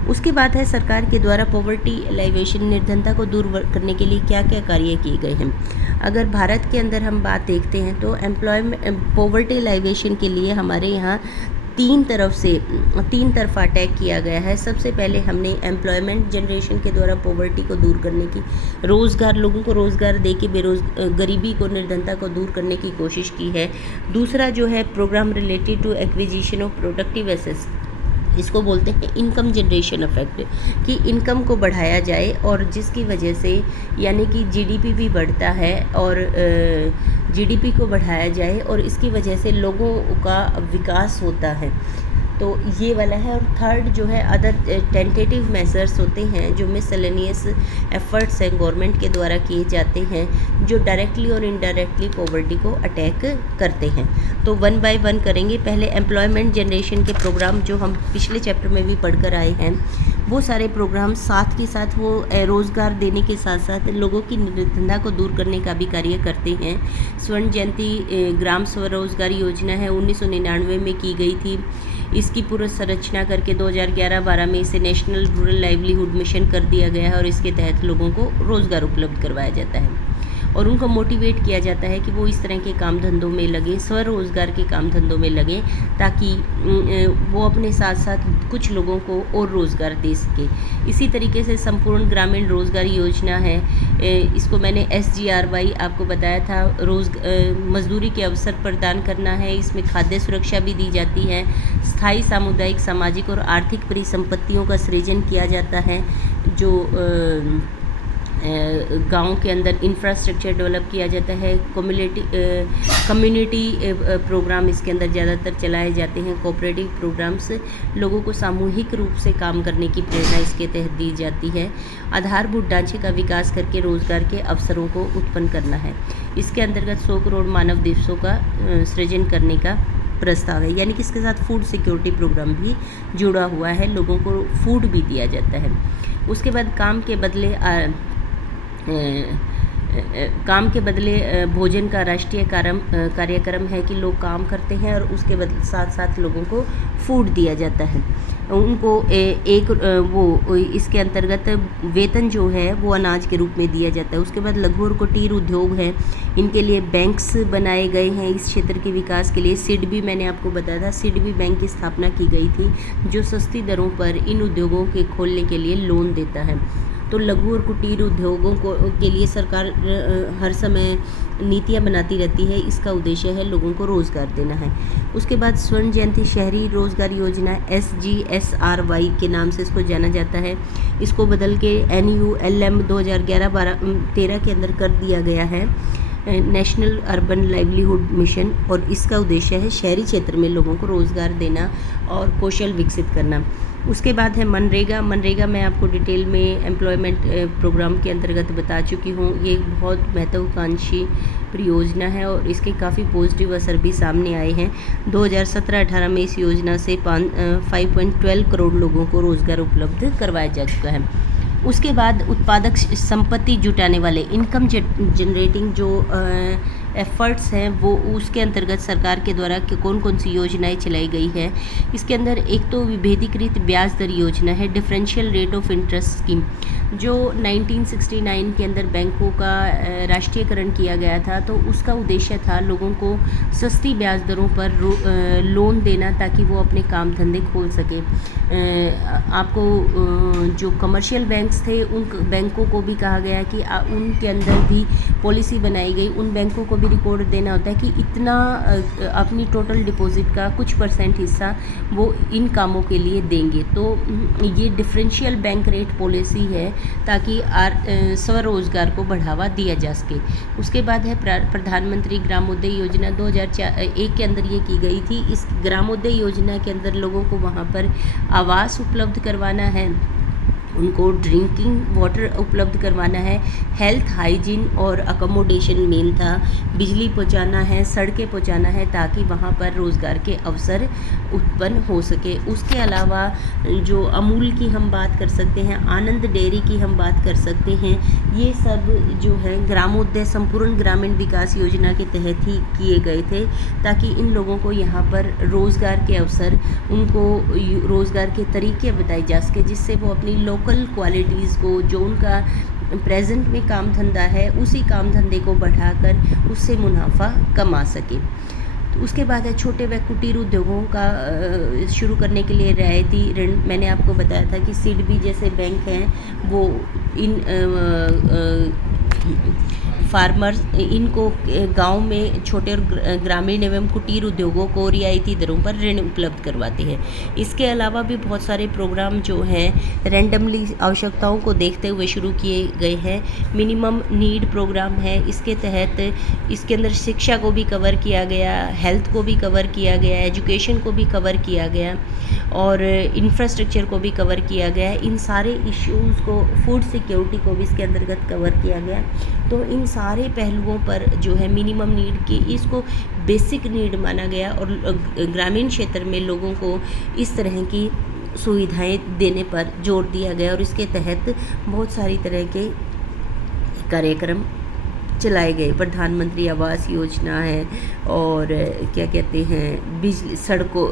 उसके बाद है सरकार के द्वारा पॉवर्टी एलाइवेशन, निर्धनता को दूर करने के लिए क्या क्या कार्य किए गए हैं। अगर भारत के अंदर हम बात देखते हैं तो पॉवर्टी एलाइवेशन के लिए हमारे यहाँ तीन तरफा अटैक किया गया है। सबसे पहले हमने एम्प्लॉयमेंट जनरेशन के द्वारा पॉवर्टी को दूर करने की, रोज़गार, लोगों को रोज़गार दे के गरीबी को, निर्धनता को दूर करने की कोशिश की है। दूसरा जो है programme related to acquisition of productive assets, इसको बोलते हैं इनकम जनरेशन इफेक्ट, कि इनकम को बढ़ाया जाए और जिसकी वजह से यानी कि जीडीपी भी बढ़ता है और जीडीपी को बढ़ाया जाए और इसकी वजह से लोगों का विकास होता है। तो ये वाला है। और थर्ड जो है अदर टेंटेटिव मेजर्स होते हैं जो मिसलेनियस एफर्ट्स हैं गवर्नमेंट के द्वारा किए जाते हैं जो डायरेक्टली और इनडायरेक्टली पॉवर्टी को अटैक करते हैं। तो वन बाय वन करेंगे। पहले एम्प्लॉयमेंट जनरेशन के प्रोग्राम जो हम पिछले चैप्टर में भी पढ़कर आए हैं, वो सारे प्रोग्राम साथ के साथ वो रोज़गार देने के साथ साथ लोगों की निर्धनता को दूर करने का भी कार्य करते हैं। स्वर्ण जयंती ग्राम स्वरोजगार योजना है 1999 में की गई थी। इसकी पूर्व संरचना करके 2011-12 में इसे नेशनल रूरल लाइवलीहुड मिशन कर दिया गया है और इसके तहत लोगों को रोज़गार उपलब्ध करवाया जाता है और उनको मोटिवेट किया जाता है कि वो इस तरह के काम धंधों में लगें, स्वरोज़गार के काम धंधों में लगें, ताकि वो अपने साथ साथ कुछ लोगों को और रोज़गार दे सके। इसी तरीके से संपूर्ण ग्रामीण रोज़गार योजना है, इसको मैंने SGRY आपको बताया था। मजदूरी के अवसर प्रदान करना है, इसमें खाद्य सुरक्षा भी दी जाती है, स्थायी सामुदायिक सामाजिक और आर्थिक परिसंपत्तियों का सृजन किया जाता है, जो गांव के अंदर इंफ्रास्ट्रक्चर डेवलप किया जाता है। कम्युनिटी प्रोग्राम इसके अंदर ज़्यादातर चलाए जाते हैं। कोऑपरेटिव प्रोग्राम्स लोगों को सामूहिक रूप से काम करने की प्रेरणा इसके तहत दी जाती है। आधारभूत ढांचे का विकास करके रोज़गार के अवसरों को उत्पन्न करना है। इसके अंतर्गत 100 करोड़ मानव दिवसों का सृजन करने का प्रस्ताव है, यानी कि इसके साथ फूड सिक्योरिटी प्रोग्राम भी जुड़ा हुआ है, लोगों को फूड भी दिया जाता है। उसके बाद काम के बदले भोजन का राष्ट्रीय कार्यक्रम है कि लोग काम करते हैं और उसके बदले साथ साथ लोगों को फूड दिया जाता है। उनको इसके अंतर्गत वेतन जो है वो अनाज के रूप में दिया जाता है। उसके बाद लघु और कुटीर उद्योग है, इनके लिए बैंक्स बनाए गए हैं इस क्षेत्र के विकास के लिए। सिडबी मैंने आपको बताया था, सिडबी बैंक की स्थापना की गई थी जो सस्ती दरों पर इन उद्योगों के खोलने के लिए लोन देता है। तो लघु और कुटीर उद्योगों के लिए सरकार हर समय नीतियां बनाती रहती है, इसका उद्देश्य है लोगों को रोज़गार देना है। उसके बाद स्वर्ण जयंती शहरी रोज़गार योजना SGSRY के नाम से इसको जाना जाता है। इसको बदल के NULM 2011-13 के अंदर कर दिया गया है, नेशनल अर्बन लाइवलीहुड मिशन, और इसका उद्देश्य है शहरी क्षेत्र में लोगों को रोज़गार देना और कौशल विकसित करना। उसके बाद है मनरेगा। मनरेगा मैं आपको डिटेल में एम्प्लॉयमेंट प्रोग्राम के अंतर्गत बता चुकी हूँ। ये एक बहुत महत्वाकांक्षी परियोजना है और इसके काफ़ी पॉजिटिव असर भी सामने आए हैं। 2017-18 में इस योजना से 5.12 करोड़ लोगों को रोज़गार उपलब्ध करवाया जा चुका है। उसके बाद उत्पादक संपत्ति जुटाने वाले इनकम जनरेटिंग जो एफर्ट्स हैं वो उसके अंतर्गत सरकार के द्वारा कौन कौन सी योजनाएं चलाई गई है। इसके अंदर एक तो विभेदीकृत ब्याज दर योजना है, differential rate of interest scheme, जो 1969 के अंदर बैंकों का राष्ट्रीयकरण किया गया था। तो उसका उद्देश्य था लोगों को सस्ती ब्याज दरों पर लोन देना ताकि वो अपने काम धंधे खोल सके। आपको जो कमर्शियल बैंक्स थे उन बैंकों को भी कहा गया कि उनके अंदर भी पॉलिसी बनाई गई, उन बैंकों को भी रिकॉर्ड देना होता है कि इतना अपनी टोटल डिपॉजिट का कुछ % हिस्सा वो इन कामों के लिए देंगे। तो ये डिफरेंशियल बैंक रेट पॉलिसी है ताकि स्वरोजगार को बढ़ावा दिया जा सके। उसके बाद है प्रधानमंत्री ग्रामोदय योजना 2001 के अंदर ये की गई थी। इस ग्रामोदय योजना के अंदर लोगों को वहाँ पर आवास उपलब्ध करवाना है, उनको ड्रिंकिंग वाटर उपलब्ध करवाना है, हेल्थ हाइजीन और अकोमोडेशन मेन था, बिजली पहुंचाना है, सड़कें पहुंचाना है ताकि वहां पर रोज़गार के अवसर उत्पन्न हो सके। उसके अलावा जो अमूल की हम बात कर सकते हैं, आनंद डेयरी की हम बात कर सकते हैं, ये सब जो है ग्रामोदय संपूर्ण ग्रामीण विकास योजना के तहत ही किए गए थे ताकि इन लोगों को यहाँ पर रोज़गार के अवसर, उनको रोज़गार के तरीके बताए जा सके जिससे वो अपनी लोकल क्वालिटीज़ को, जो उनका प्रेजेंट में काम धंधा है, उसी काम धंधे को बढ़ाकर उससे मुनाफा कमा सके। तो उसके बाद है छोटे व कुटीर उद्योगों का शुरू करने के लिए रियायती ऋण। मैंने आपको बताया था कि सिडबी जैसे बैंक हैं वो इन फार्मर्स इनको गांव में छोटे और ग्रामीण एवं कुटीर उद्योगों को रियायती दरों पर ऋण उपलब्ध करवाते हैं। इसके अलावा भी बहुत सारे प्रोग्राम जो हैं रैंडमली आवश्यकताओं को देखते हुए शुरू किए गए हैं। मिनिमम नीड प्रोग्राम है, इसके तहत इसके अंदर शिक्षा को भी कवर किया गया, हेल्थ को भी कवर किया गया, एजुकेशन को भी कवर किया गया और इंफ्रास्ट्रक्चर को भी कवर किया गया है। इन सारे इश्यूज़ को, फूड सिक्योरिटी को भी इसके अंतर्गत कवर किया गया। तो इन सारे पहलुओं पर जो है मिनिमम नीड की, इसको बेसिक नीड माना गया और ग्रामीण क्षेत्र में लोगों को इस तरह की सुविधाएं देने पर जोर दिया गया और इसके तहत बहुत सारी तरह के कार्यक्रम चलाए गए। प्रधानमंत्री आवास योजना है और क्या कहते हैं बिजली सड़कों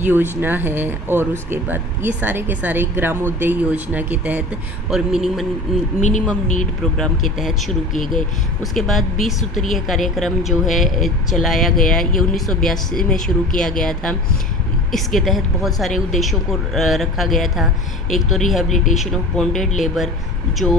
योजना है और उसके बाद ये सारे के सारे ग्रामोदय योजना के तहत और मिनिमम नीड प्रोग्राम के तहत शुरू किए गए। उसके बाद 20 सूत्रीय कार्यक्रम जो है चलाया गया, ये 1982 में शुरू किया गया था। इसके तहत बहुत सारे उद्देश्यों को रखा गया था। एक तो रिहेबिलिटेशन ऑफ बॉन्डेड लेबर, जो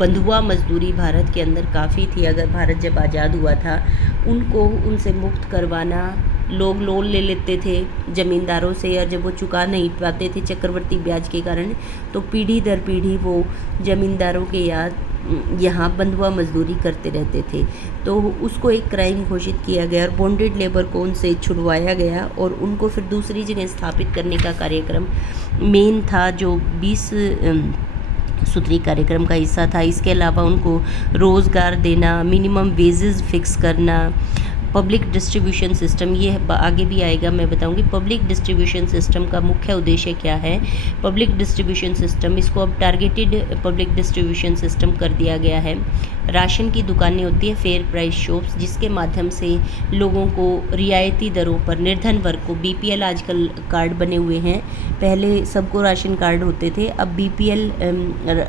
बंधुआ मजदूरी भारत के अंदर काफ़ी थी। अगर भारत जब आज़ाद हुआ था उनको उनसे मुक्त करवाना। लोग लोन ले लेते थे ज़मींदारों से और जब वो चुका नहीं पाते थे चक्रवर्ती ब्याज के कारण, तो पीढ़ी दर पीढ़ी वो ज़मींदारों के यहाँ बंधुआ मजदूरी करते रहते थे। तो उसको एक क्राइम घोषित किया गया और बॉन्डेड लेबर को उनसे छुड़वाया गया और उनको फिर दूसरी जगह स्थापित करने का कार्यक्रम मेन था, जो 20 सूत्री कार्यक्रम का हिस्सा था। इसके अलावा उनको रोज़गार देना, मिनिमम वेजेस फिक्स करना, पब्लिक डिस्ट्रीब्यूशन सिस्टम, ये आगे भी आएगा, मैं बताऊंगी। पब्लिक डिस्ट्रीब्यूशन सिस्टम का मुख्य उद्देश्य क्या है? पब्लिक डिस्ट्रीब्यूशन सिस्टम, इसको अब टारगेटेड पब्लिक डिस्ट्रीब्यूशन सिस्टम कर दिया गया है। राशन की दुकानें होती है, फेयर प्राइस शॉप्स, जिसके माध्यम से लोगों को रियायती दरों पर, निर्धन वर्ग को, बीपीएल आजकल कार्ड बने हुए हैं, पहले सबको राशन कार्ड होते थे, अब बीपीएल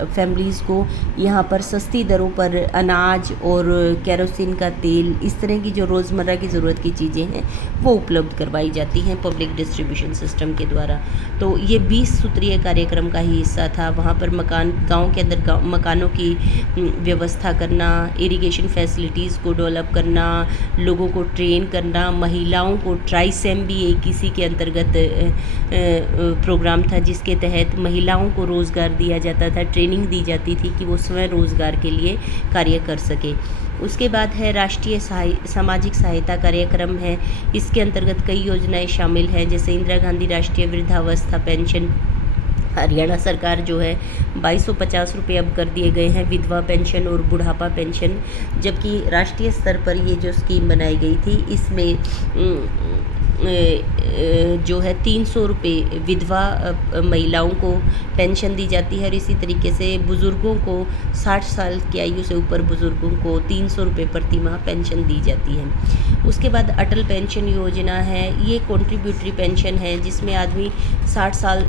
फैमिलीज़ को यहाँ पर सस्ती दरों पर अनाज और केरोसिन का तेल, इस तरह की जो रोज़मर्रा की ज़रूरत की चीज़ें हैं वो उपलब्ध करवाई जाती हैं पब्लिक डिस्ट्रीब्यूशन सिस्टम के द्वारा। तो ये 20 सूत्रीय कार्यक्रम का ही हिस्सा था। वहाँ पर गाँव के अंदर मकानों की व्यवस्था करना, इरिगेशन फैसिलिटीज़ को डेवलप करना, लोगों को ट्रेन करना, महिलाओं को ट्राइसेम भी एक इसी के अंतर्गत प्रोग्राम था, जिसके तहत महिलाओं को रोज़गार दिया जाता था, ट्रेनिंग दी जाती थी कि वो स्वयं रोज़गार के लिए कार्य कर सके। उसके बाद है राष्ट्रीय सामाजिक सहायता कार्यक्रम है। इसके अंतर्गत कई योजनाएं शामिल हैं, जैसे इंदिरा गांधी राष्ट्रीय वृद्धावस्था पेंशन। हरियाणा सरकार जो है 2250 रुपये अब कर दिए गए हैं, विधवा पेंशन और बुढ़ापा पेंशन। जबकि राष्ट्रीय स्तर पर ये जो स्कीम बनाई गई थी, इसमें जो है 300 रुपये विधवा महिलाओं को पेंशन दी जाती है और इसी तरीके से बुज़ुर्गों को 60 साल की आयु से ऊपर बुज़ुर्गों को 300 रुपये प्रति माह पेंशन दी जाती है। उसके बाद अटल पेंशन योजना है, ये कॉन्ट्रीब्यूटरी पेंशन है, जिसमें आदमी 60 साल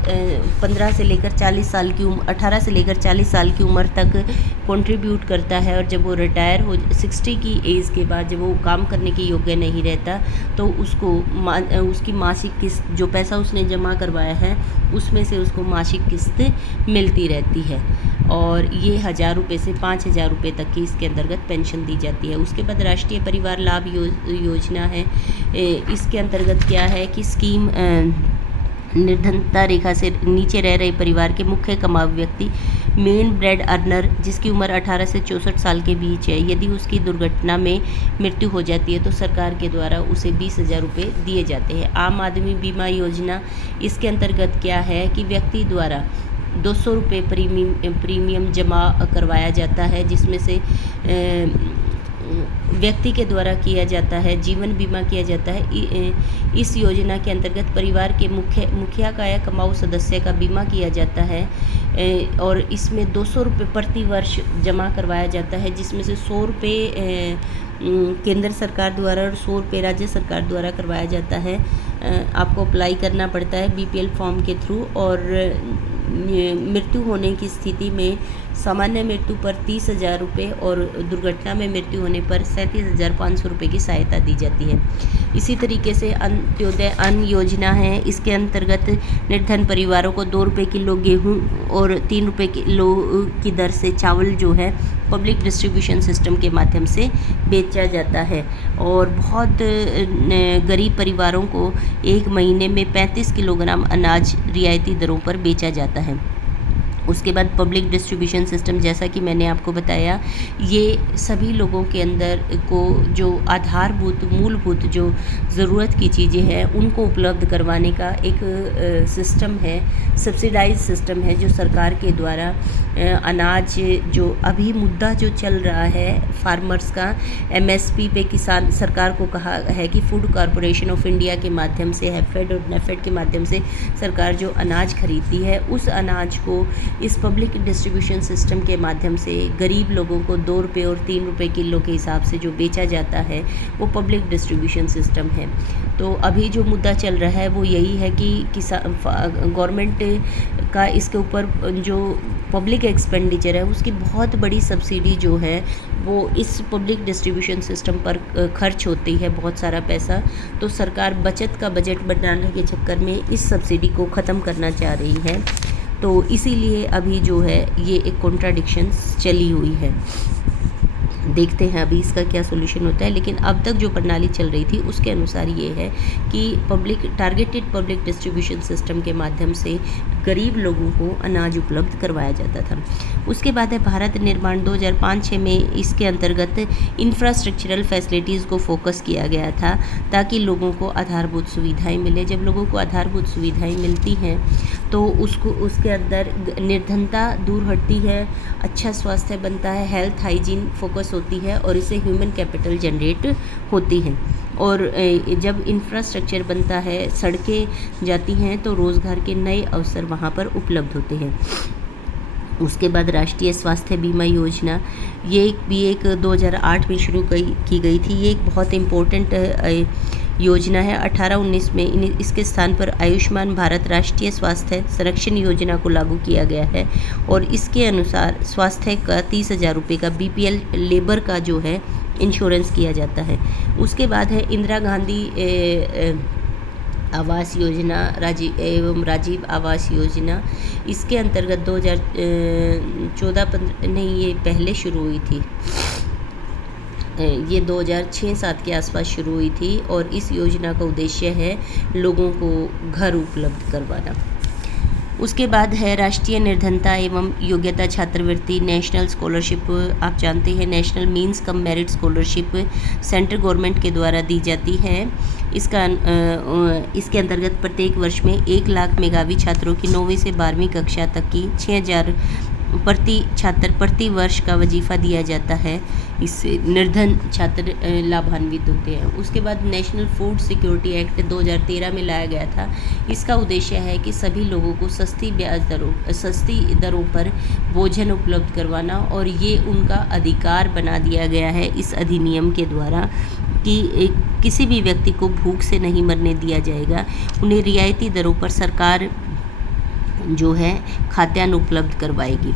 15 से लेकर 40 साल की उम्र 18 से लेकर 40 साल की उम्र तक कंट्रीब्यूट करता है और जब वो रिटायर हो 60 की एज के बाद जब वो काम करने के योग्य नहीं रहता तो उसको उसकी मासिक किस्त, जो पैसा उसने जमा करवाया है उसमें से उसको मासिक किस्त मिलती रहती है और ये 1000 रुपये से 5000 रुपये तक की इसके अंतर्गत पेंशन दी जाती है। उसके बाद राष्ट्रीय परिवार लाभ योजना है। इसके अंतर्गत क्या है कि स्कीम निर्धनता रेखा से नीचे रह रहे परिवार के मुख्य कमाऊ व्यक्ति, मेन ब्रेड अर्नर, जिसकी उम्र 18 से 64 साल के बीच है, यदि उसकी दुर्घटना में मृत्यु हो जाती है तो सरकार के द्वारा उसे 20,000 रुपये दिए जाते हैं। आम आदमी बीमा योजना, इसके अंतर्गत क्या है कि व्यक्ति द्वारा 200 रुपये प्रीमियम जमा करवाया जाता है, जिसमें से व्यक्ति के द्वारा किया जाता है, जीवन बीमा किया जाता है। इस योजना के अंतर्गत परिवार के मुखिया का या कमाऊ सदस्य का बीमा किया जाता है और इसमें 200 रुपये प्रति वर्ष जमा करवाया जाता है, जिसमें से 100 रुपये केंद्र सरकार द्वारा और 100 रुपये राज्य सरकार द्वारा करवाया जाता है। आपको अप्लाई करना पड़ता है बीपीएल फॉर्म के थ्रू और मृत्यु होने की स्थिति में सामान्य मृत्यु पर 30,000 रुपये और दुर्घटना में मृत्यु होने पर 37,500 रुपये की सहायता दी जाती है। इसी तरीके से अंत्योदय अन्न योजना है, इसके अंतर्गत निर्धन परिवारों को 2 रुपये किलो गेहूँ और 3 रुपये किलो की दर से चावल जो है पब्लिक डिस्ट्रीब्यूशन सिस्टम के माध्यम से बेचा जाता है। और बहुत गरीब परिवारों को एक महीने में 35 किलोग्राम अनाज रियायती दरों पर बेचा जाता है। उसके बाद पब्लिक डिस्ट्रीब्यूशन सिस्टम, जैसा कि मैंने आपको बताया, ये सभी लोगों के अंदर को जो आधारभूत मूलभूत जो ज़रूरत की चीज़ें हैं उनको उपलब्ध करवाने का एक सिस्टम है, सब्सिडाइज सिस्टम है, जो सरकार के द्वारा अनाज जो अभी मुद्दा जो चल रहा है फार्मर्स का, एमएसपी पे किसान, सरकार को कहा है कि फूड कॉरपोरेशन ऑफ इंडिया के माध्यम से, हैफेड और नेफेड के माध्यम से सरकार जो अनाज खरीदती है, उस अनाज को इस पब्लिक डिस्ट्रीब्यूशन सिस्टम के माध्यम से गरीब लोगों को 2 रुपये और 3 रुपये किलो के हिसाब से जो बेचा जाता है वो पब्लिक डिस्ट्रीब्यूशन सिस्टम है। तो अभी जो मुद्दा चल रहा है वो यही है कि गवर्नमेंट का इसके ऊपर जो पब्लिक एक्सपेंडिचर है उसकी बहुत बड़ी सब्सिडी जो है वो इस पब्लिक डिस्ट्रीब्यूशन सिस्टम पर खर्च होती है, बहुत सारा पैसा। तो सरकार बचत का बजट बनाने के चक्कर में इस सब्सिडी को ख़त्म करना चाह रही है। तो इसीलिए अभी जो है ये एक कॉन्ट्राडिक्शंस चली हुई है। देखते हैं अभी इसका क्या सोल्यूशन होता है। लेकिन अब तक जो प्रणाली चल रही थी उसके अनुसार ये है कि टारगेटेड पब्लिक डिस्ट्रीब्यूशन सिस्टम के माध्यम से गरीब लोगों को अनाज उपलब्ध करवाया जाता था। उसके बाद है भारत निर्माण 2005-06 में, इसके अंतर्गत इंफ्रास्ट्रक्चरल फैसिलिटीज़ को फोकस किया गया था ताकि लोगों को आधारभूत सुविधाएं मिले। जब लोगों को आधारभूत सुविधाएं मिलती हैं तो उसके अंदर निर्धनता दूर हटती है, अच्छा स्वास्थ्य बनता है, हेल्थ हाइजीन फोकस होती है और इससे ह्यूमन कैपिटल जनरेट होती है। और जब इंफ्रास्ट्रक्चर बनता है, सड़कें जाती हैं, तो रोज़गार के नए अवसर वहाँ पर उपलब्ध होते हैं। उसके बाद राष्ट्रीय स्वास्थ्य बीमा योजना, ये भी एक 2008 में शुरू की गई थी। ये एक बहुत इम्पोर्टेंट योजना है। 18-19 में इसके स्थान पर आयुष्मान भारत राष्ट्रीय स्वास्थ्य संरक्षण योजना को लागू किया गया है और इसके अनुसार स्वास्थ्य का 30,000 रुपये का BPL लेबर का जो है इंश्योरेंस किया जाता है। उसके बाद है इंदिरा गांधी आवास योजना, राजीव आवास योजना। इसके अंतर्गत 2014-15 नहीं, ये पहले शुरू हुई थी, ये 2006-07 के आसपास शुरू हुई थी और इस योजना का उद्देश्य है लोगों को घर उपलब्ध करवाना। उसके बाद है राष्ट्रीय निर्धनता एवं योग्यता छात्रवृत्ति, नेशनल स्कॉलरशिप। आप जानते हैं national means cum merit scholarship central government के द्वारा दी जाती है। इसके अंतर्गत प्रत्येक वर्ष में 1 लाख मेधावी छात्रों की 9वीं से 12वीं कक्षा तक की 6,000 प्रति छात्र प्रति वर्ष का वजीफ़ा दिया जाता है। इससे निर्धन छात्र लाभान्वित होते हैं। उसके बाद नेशनल फूड सिक्योरिटी एक्ट 2013 में लाया गया था। इसका उद्देश्य है कि सभी लोगों को सस्ती दरों पर भोजन उपलब्ध करवाना और ये उनका अधिकार बना दिया गया है इस अधिनियम के द्वारा कि किसी भी व्यक्ति को भूख से नहीं मरने दिया जाएगा। उन्हें रियायती दरों पर सरकार जो है खाद्यान्न उपलब्ध करवाएगी।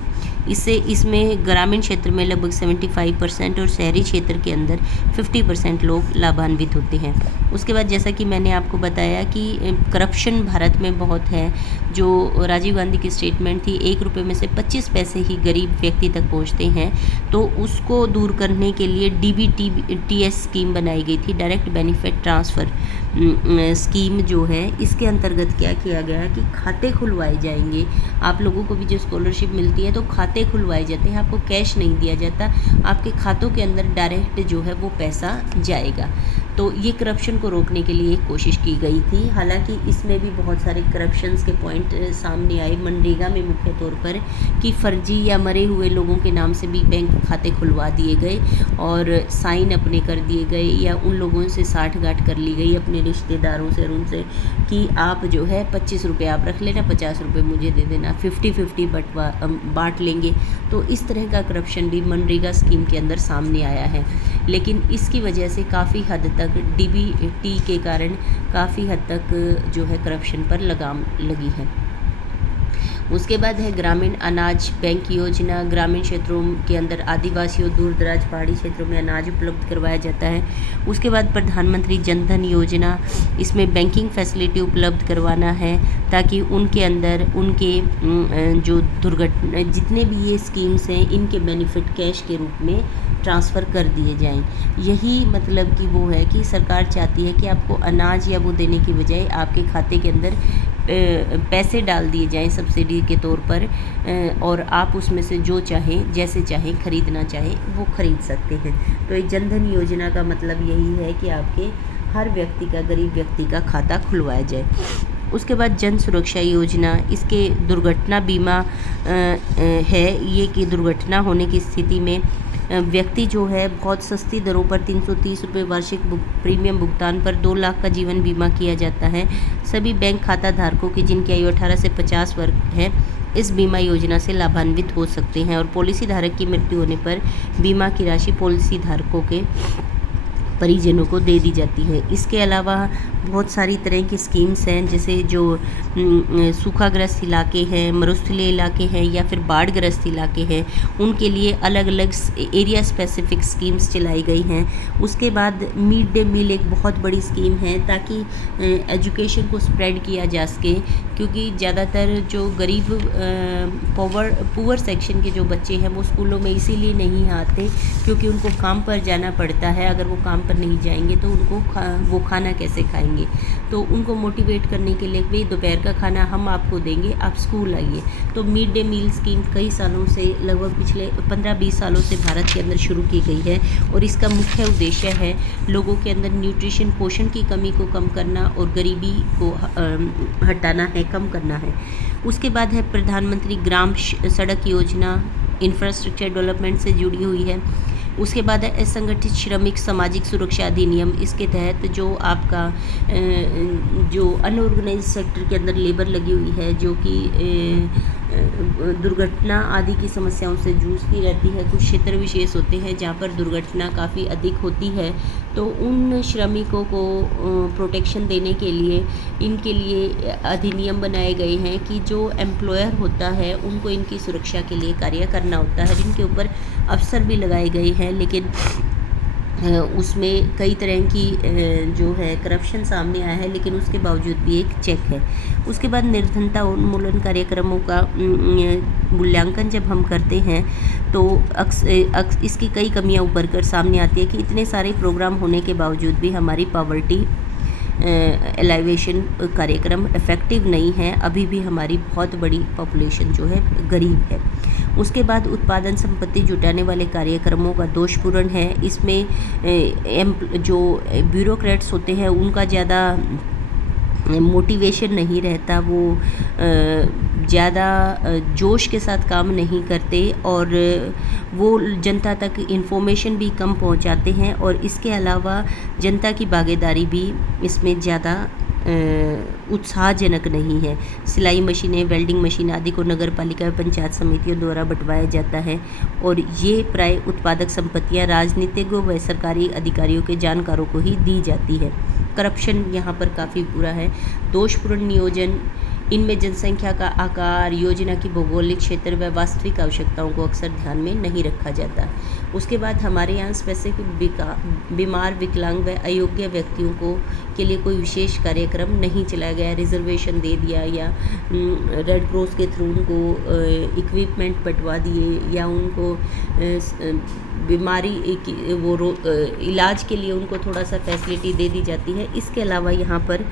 इसमें ग्रामीण क्षेत्र में लगभग 75% और शहरी क्षेत्र के अंदर 50% लोग लाभान्वित होते हैं। उसके बाद जैसा कि मैंने आपको बताया कि करप्शन भारत में बहुत है। जो राजीव गांधी की स्टेटमेंट थी, 1 रुपये में से 25 पैसे ही गरीब व्यक्ति तक पहुंचते हैं, तो उसको दूर करने के लिए DBTS स्कीम बनाई गई थी, डायरेक्ट बेनिफिट ट्रांसफ़र स्कीम जो है। इसके अंतर्गत क्या किया गया है कि खाते खुलवाए जाएंगे। आप लोगों को भी जो स्कॉलरशिप मिलती है तो खाते खुलवाए जाते हैं, आपको कैश नहीं दिया जाता, आपके खातों के अंदर डायरेक्ट जो है वो पैसा जाएगा। तो ये करप्शन को रोकने के लिए कोशिश की गई थी। हालांकि इसमें भी बहुत सारे करप्शंस के पॉइंट सामने आए। मनरेगा में मुख्य तौर पर कि फर्जी या मरे हुए लोगों के नाम से भी बैंक खाते खुलवा दिए गए और साइन अपने कर दिए गए या उन लोगों से साठगांठ कर ली गई अपने रिश्तेदारों से और उनसे कि आप जो है 25 रुपये आप रख लेना, 50 रुपये मुझे दे देना, 50-50 बांट लेंगे। तो इस तरह का करप्शन भी मनरेगा स्कीम के अंदर सामने आया है। लेकिन इसकी वजह से काफ़ी हद तक DBT के कारण काफ़ी हद तक जो है करप्शन पर लगाम लगी है। उसके बाद है ग्रामीण अनाज बैंक योजना। ग्रामीण क्षेत्रों के अंदर आदिवासियों, दूर दराज पहाड़ी क्षेत्रों में अनाज उपलब्ध करवाया जाता है। उसके बाद प्रधानमंत्री जन धन योजना, इसमें बैंकिंग फैसिलिटी उपलब्ध करवाना है ताकि उनके अंदर उनके जो दुर्घटना जितने भी ये स्कीम्स हैं इनके बेनिफिट कैश के रूप में ट्रांसफ़र कर दिए जाएं। यही मतलब कि वो है कि सरकार चाहती है कि आपको अनाज या वो देने की बजाय आपके खाते के अंदर पैसे डाल दिए जाएं सब्सिडी के तौर पर, और आप उसमें से जो चाहें जैसे चाहें खरीदना चाहें वो खरीद सकते हैं। तो ये जन धन योजना का मतलब यही है कि आपके हर व्यक्ति का, गरीब व्यक्ति का खाता खुलवाया जाए। उसके बाद जन सुरक्षा योजना, इसके दुर्घटना बीमा है ये कि दुर्घटना होने की स्थिति में व्यक्ति जो है बहुत सस्ती दरों पर 330 रुपये वार्षिक प्रीमियम भुगतान पर 2 लाख का जीवन बीमा किया जाता है। सभी बैंक खाता धारकों की जिनकी आयु 18 से 50 वर्ष है इस बीमा योजना से लाभान्वित हो सकते हैं, और पॉलिसी धारक की मृत्यु होने पर बीमा की राशि पॉलिसी धारकों के परिजनों को दे दी जाती है। इसके अलावा बहुत सारी तरह की स्कीम्स हैं, जैसे जो सूखाग्रस्त इलाके हैं, मरुस्थलीय इलाके हैं या फिर बाढ़ग्रस्त इलाके हैं, उनके लिए अलग अलग एरिया स्पेसिफिक स्कीम्स चलाई गई हैं। उसके बाद मिड डे मील एक बहुत बड़ी स्कीम है ताकि एजुकेशन को स्प्रेड किया जा सके, क्योंकि ज़्यादातर जो गरीब पुअर सेक्शन के जो बच्चे हैं वो स्कूलों में इसीलिए नहीं आते क्योंकि उनको काम पर जाना पड़ता है। अगर वो काम पर नहीं जाएंगे तो उनको वो खाना कैसे खाएंगे। तो उनको मोटिवेट करने के लिए भाई दोपहर का खाना हम आपको देंगे, आप स्कूल आइए। तो मिड डे मील स्कीम कई सालों से, लगभग पिछले 15-20 सालों से भारत के अंदर शुरू की गई है, और इसका मुख्य उद्देश्य है लोगों के अंदर न्यूट्रिशन, पोषण की कमी को कम करना और गरीबी को हटाना है, कम करना है। उसके बाद है प्रधानमंत्री ग्राम सड़क योजना, इंफ्रास्ट्रक्चर डेवलपमेंट से जुड़ी हुई है। उसके बाद है असंगठित श्रमिक सामाजिक सुरक्षा अधिनियम। इसके तहत जो आपका जो अनऑर्गेनाइज सेक्टर के अंदर लेबर लगी हुई है, जो कि दुर्घटना आदि की समस्याओं से जूझती रहती है, कुछ क्षेत्र विशेष होते हैं जहाँ पर दुर्घटना काफ़ी अधिक होती है, तो उन श्रमिकों को प्रोटेक्शन देने के लिए इनके लिए अधिनियम बनाए गए हैं कि जो एम्प्लॉयर होता है उनको इनकी सुरक्षा के लिए कार्य करना होता है। इनके ऊपर अफसर भी लगाए गए हैं, लेकिन उसमें कई तरह की जो है करप्शन सामने आया है, लेकिन उसके बावजूद भी एक चेक है। उसके बाद निर्धनता उन्मूलन कार्यक्रमों का मूल्यांकन जब हम करते हैं तो इसकी कई कमियां उभर कर सामने आती है कि इतने सारे प्रोग्राम होने के बावजूद भी हमारी पॉवर्टी एलाइवेशन कार्यक्रम इफ़ेक्टिव नहीं है। अभी भी हमारी बहुत बड़ी पॉपुलेशन जो है गरीब है। उसके बाद उत्पादन संपत्ति जुटाने वाले कार्यक्रमों का दोषपूर्ण है। इसमें जो ब्यूरोक्रेट्स होते हैं उनका ज़्यादा मोटिवेशन नहीं रहता, वो ज़्यादा जोश के साथ काम नहीं करते और वो जनता तक इन्फॉर्मेशन भी कम पहुंचाते हैं, और इसके अलावा जनता की भागीदारी भी इसमें ज़्यादा उत्साहजनक नहीं है। सिलाई मशीनें, वेल्डिंग मशीन आदि को नगर पालिका व पंचायत समितियों द्वारा बंटवाया जाता है, और ये प्राय उत्पादक संपत्तियां राजनीतिज्ञों व सरकारी अधिकारियों के जानकारों को ही दी जाती है। करप्शन यहाँ पर काफ़ी बुरा है। दोषपूर्ण नियोजन, इनमें जनसंख्या का आकार, योजना की भौगोलिक क्षेत्र व वास्तविक आवश्यकताओं को अक्सर ध्यान में नहीं रखा जाता। उसके बाद हमारे यहाँ स्पेसिफिक बीमार, विकलांग व अयोग्य व्यक्तियों को के लिए कोई विशेष कार्यक्रम नहीं चलाया गया। रिजर्वेशन दे दिया या रेड क्रॉस के थ्रू उनको इक्विपमेंट बंटवा दिए, या उनको बीमारी इलाज के लिए उनको थोड़ा सा फैसिलिटी दे दी जाती है। इसके अलावा यहाँ पर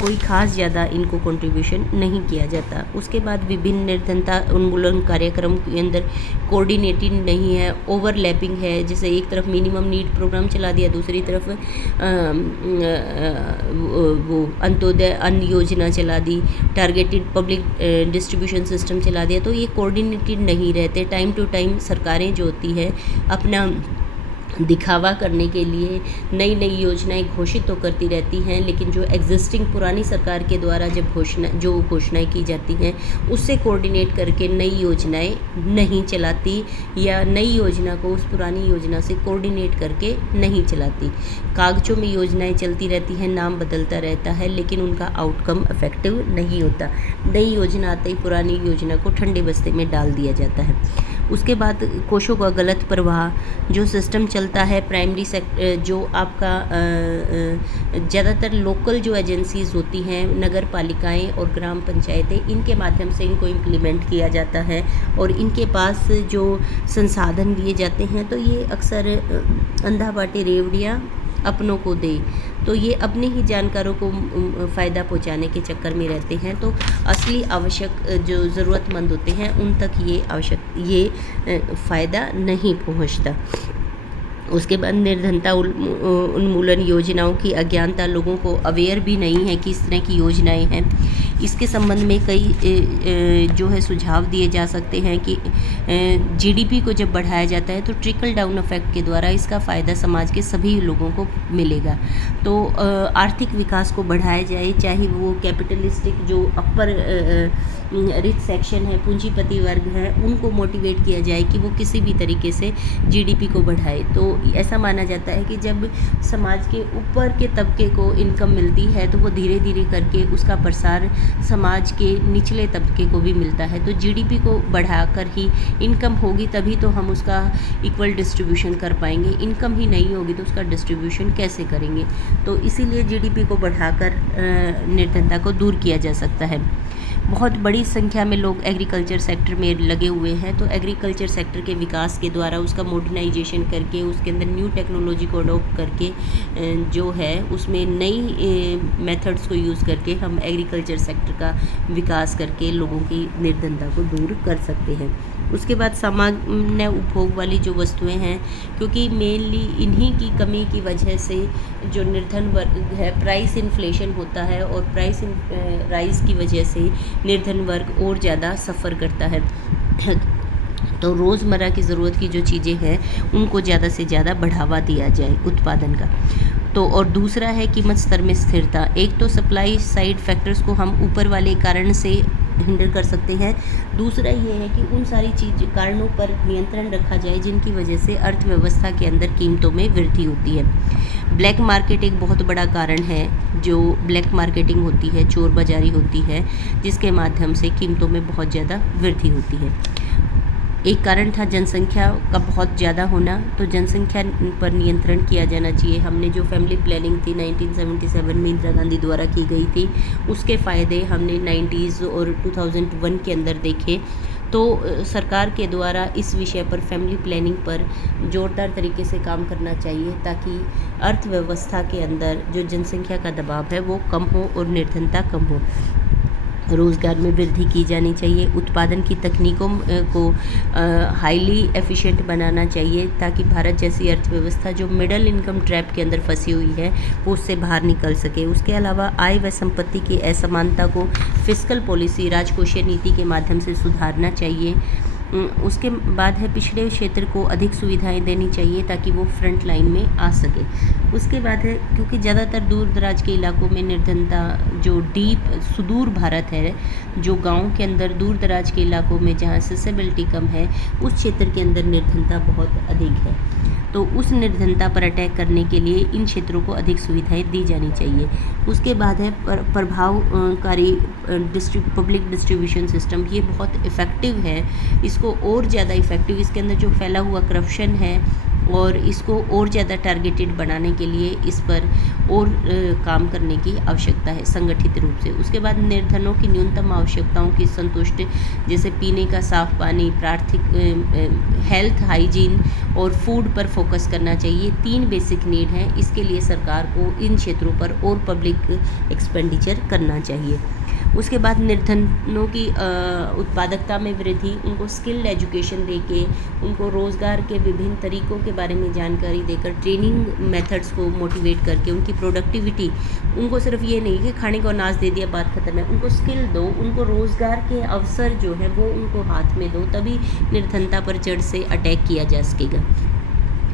कोई ख़ास ज़्यादा इनको कंट्रीब्यूशन नहीं किया जाता। उसके बाद विभिन्न निर्धनता उन्मूलन कार्यक्रम के अंदर कोऑर्डिनेटिंग नहीं है, ओवरलैपिंग है। जैसे एक तरफ मिनिमम नीड प्रोग्राम चला दिया, दूसरी तरफ वो अंत्योदय अन्न योजना चला दी, टारगेटेड पब्लिक डिस्ट्रीब्यूशन सिस्टम चला दिया। तो ये कोऑर्डिनेटेड नहीं रहते। टाइम टू टाइम सरकारें जो होती है अपना दिखावा करने के लिए नई नई योजनाएं घोषित तो करती रहती हैं, लेकिन जो एग्जिस्टिंग पुरानी सरकार के द्वारा जब घोषणाएं की जाती हैं उससे कोऑर्डिनेट करके नई योजनाएं नहीं चलाती, या नई योजना को उस पुरानी योजना से कोऑर्डिनेट करके नहीं चलाती। कागजों में योजनाएं चलती रहती हैं, नाम बदलता रहता है, लेकिन उनका आउटकम इफेक्टिव नहीं होता। नई योजना आते ही पुरानी योजना को ठंडे बस्ते में डाल दिया जाता है। उसके बाद कोषों का गलत प्रवाह, जो सिस्टम चलता है प्राइमरी सेक्टर, जो आपका ज़्यादातर लोकल जो एजेंसीज़ होती हैं, नगर पालिकाएँ और ग्राम पंचायतें, इनके माध्यम से इनको इम्प्लीमेंट किया जाता है और इनके पास जो संसाधन दिए जाते हैं तो ये अक्सर अंधा बाटे रेवड़ियाँ अपनों को दे, तो ये अपने ही जानकारों को फ़ायदा पहुंचाने के चक्कर में रहते हैं। तो असली आवश्यक जो ज़रूरतमंद होते हैं उन तक ये फ़ायदा नहीं पहुंचता। उसके बाद निर्धनता उन्मूलन योजनाओं की अज्ञानता, लोगों को अवेयर भी नहीं है कि इस तरह की योजनाएं हैं। इसके संबंध में कई जो है सुझाव दिए जा सकते हैं कि जीडीपी को जब बढ़ाया जाता है तो ट्रिकल डाउन इफेक्ट के द्वारा इसका फ़ायदा समाज के सभी लोगों को मिलेगा। तो आर्थिक विकास को बढ़ाया जाए, चाहे वो कैपिटलिस्टिक जो अपर रिच सेक्शन है, पूंजीपति वर्ग है, उनको मोटिवेट किया जाए कि वो किसी भी तरीके से जीडीपी को बढ़ाए। तो ऐसा माना जाता है कि जब समाज के ऊपर के तबके को इनकम मिलती है तो वो धीरे धीरे करके उसका प्रसार समाज के निचले तबके को भी मिलता है। तो जीडीपी को बढ़ाकर ही इनकम होगी, तभी तो हम उसका इक्वल डिस्ट्रीब्यूशन कर पाएंगे। इनकम ही नहीं होगी तो उसका डिस्ट्रीब्यूशन कैसे करेंगे? तो इसीलिए जीडीपी को बढ़ाकर निर्धनता को दूर किया जा सकता है। बहुत बड़ी संख्या में लोग एग्रीकल्चर सेक्टर में लगे हुए हैं, तो एग्रीकल्चर सेक्टर के विकास के द्वारा उसका मॉडर्नाइजेशन करके उसके अंदर न्यू टेक्नोलॉजी को अडॉप्ट करके जो है उसमें नई मेथड्स को यूज़ करके हम एग्रीकल्चर सेक्टर का विकास करके लोगों की निर्धनता को दूर कर सकते हैं। उसके बाद सामान्य उपभोग वाली जो वस्तुएं हैं, क्योंकि मेनली इन्हीं की कमी की वजह से जो निर्धन वर्ग है, प्राइस इन्फ्लेशन होता है और प्राइस राइज की वजह से निर्धन वर्ग और ज़्यादा सफ़र करता है। तो रोज़मर्रा की ज़रूरत की जो चीज़ें हैं उनको ज़्यादा से ज़्यादा बढ़ावा दिया जाए उत्पादन का। तो और दूसरा है कीमत स्तर में स्थिरता। एक तो सप्लाई साइड फैक्टर्स को हम ऊपर वाले कारण से हिंडर कर सकते हैं, दूसरा ये है कि उन सारी कारणों पर नियंत्रण रखा जाए जिनकी वजह से अर्थव्यवस्था के अंदर कीमतों में वृद्धि होती है। ब्लैक मार्केट एक बहुत बड़ा कारण है, जो ब्लैक मार्केटिंग होती है, चोर बाजारी होती है, जिसके माध्यम से कीमतों में बहुत ज़्यादा वृद्धि होती है। एक कारण था जनसंख्या का बहुत ज़्यादा होना, तो जनसंख्या पर नियंत्रण किया जाना चाहिए। हमने जो फैमिली प्लानिंग थी 1977 में इंदिरा गांधी द्वारा की गई थी, उसके फ़ायदे हमने 90s और 2001 के अंदर देखे। तो सरकार के द्वारा इस विषय पर फैमिली प्लानिंग पर ज़ोरदार तरीके से काम करना चाहिए, ताकि अर्थव्यवस्था के अंदर जो जनसंख्या का दबाव है वो कम हो और निर्धनता कम हो। रोज़गार में वृद्धि की जानी चाहिए। उत्पादन की तकनीकों को हाईली एफिशिएंट बनाना चाहिए, ताकि भारत जैसी अर्थव्यवस्था जो मिडिल इनकम ट्रैप के अंदर फंसी हुई है वो उससे बाहर निकल सके। उसके अलावा आय व संपत्ति की असमानता को फिस्कल पॉलिसी, राजकोषीय नीति के माध्यम से सुधारना चाहिए। उसके बाद है पिछड़े क्षेत्र को अधिक सुविधाएं देनी चाहिए ताकि वो फ्रंट लाइन में आ सके। उसके बाद है, क्योंकि ज़्यादातर दूर दराज के इलाकों में निर्धनता जो डीप सुदूर भारत है, जो गांव के अंदर दूर दराज के इलाकों में जहां एक्सेसिबिलिटी कम है, उस क्षेत्र के अंदर निर्धनता बहुत अधिक है। तो उस निर्धनता पर अटैक करने के लिए इन क्षेत्रों को अधिक सुविधाएं दी जानी चाहिए। उसके बाद है प्रभावकारी पब्लिक डिस्ट्रीब्यूशन सिस्टम। ये बहुत इफ़ेक्टिव है, इसको और ज़्यादा इफ़ेक्टिव, इसके अंदर जो फैला हुआ करप्शन है और इसको और ज़्यादा टारगेटेड बनाने के लिए इस पर और काम करने की आवश्यकता है संगठित रूप से। उसके बाद निर्धनों की न्यूनतम आवश्यकताओं की संतुष्ट, जैसे पीने का साफ़ पानी, हेल्थ, हाइजीन और फूड पर फोकस करना चाहिए। 3 बेसिक नीड हैं, इसके लिए सरकार को इन क्षेत्रों पर और पब्लिक एक्सपेंडिचर करना चाहिए। उसके बाद निर्धनों की उत्पादकता में वृद्धि, उनको स्किल्ड एजुकेशन देके, उनको रोज़गार के विभिन्न तरीकों के बारे में जानकारी देकर, ट्रेनिंग मेथड्स को मोटिवेट करके, उनकी प्रोडक्टिविटी, उनको सिर्फ ये नहीं कि खाने को अनाज दे दिया बात ख़त्म है, उनको स्किल दो, उनको रोज़गार के अवसर जो है वो उनको हाथ में दो, तभी निर्धनता पर जड़ से अटैक किया जा सकेगा।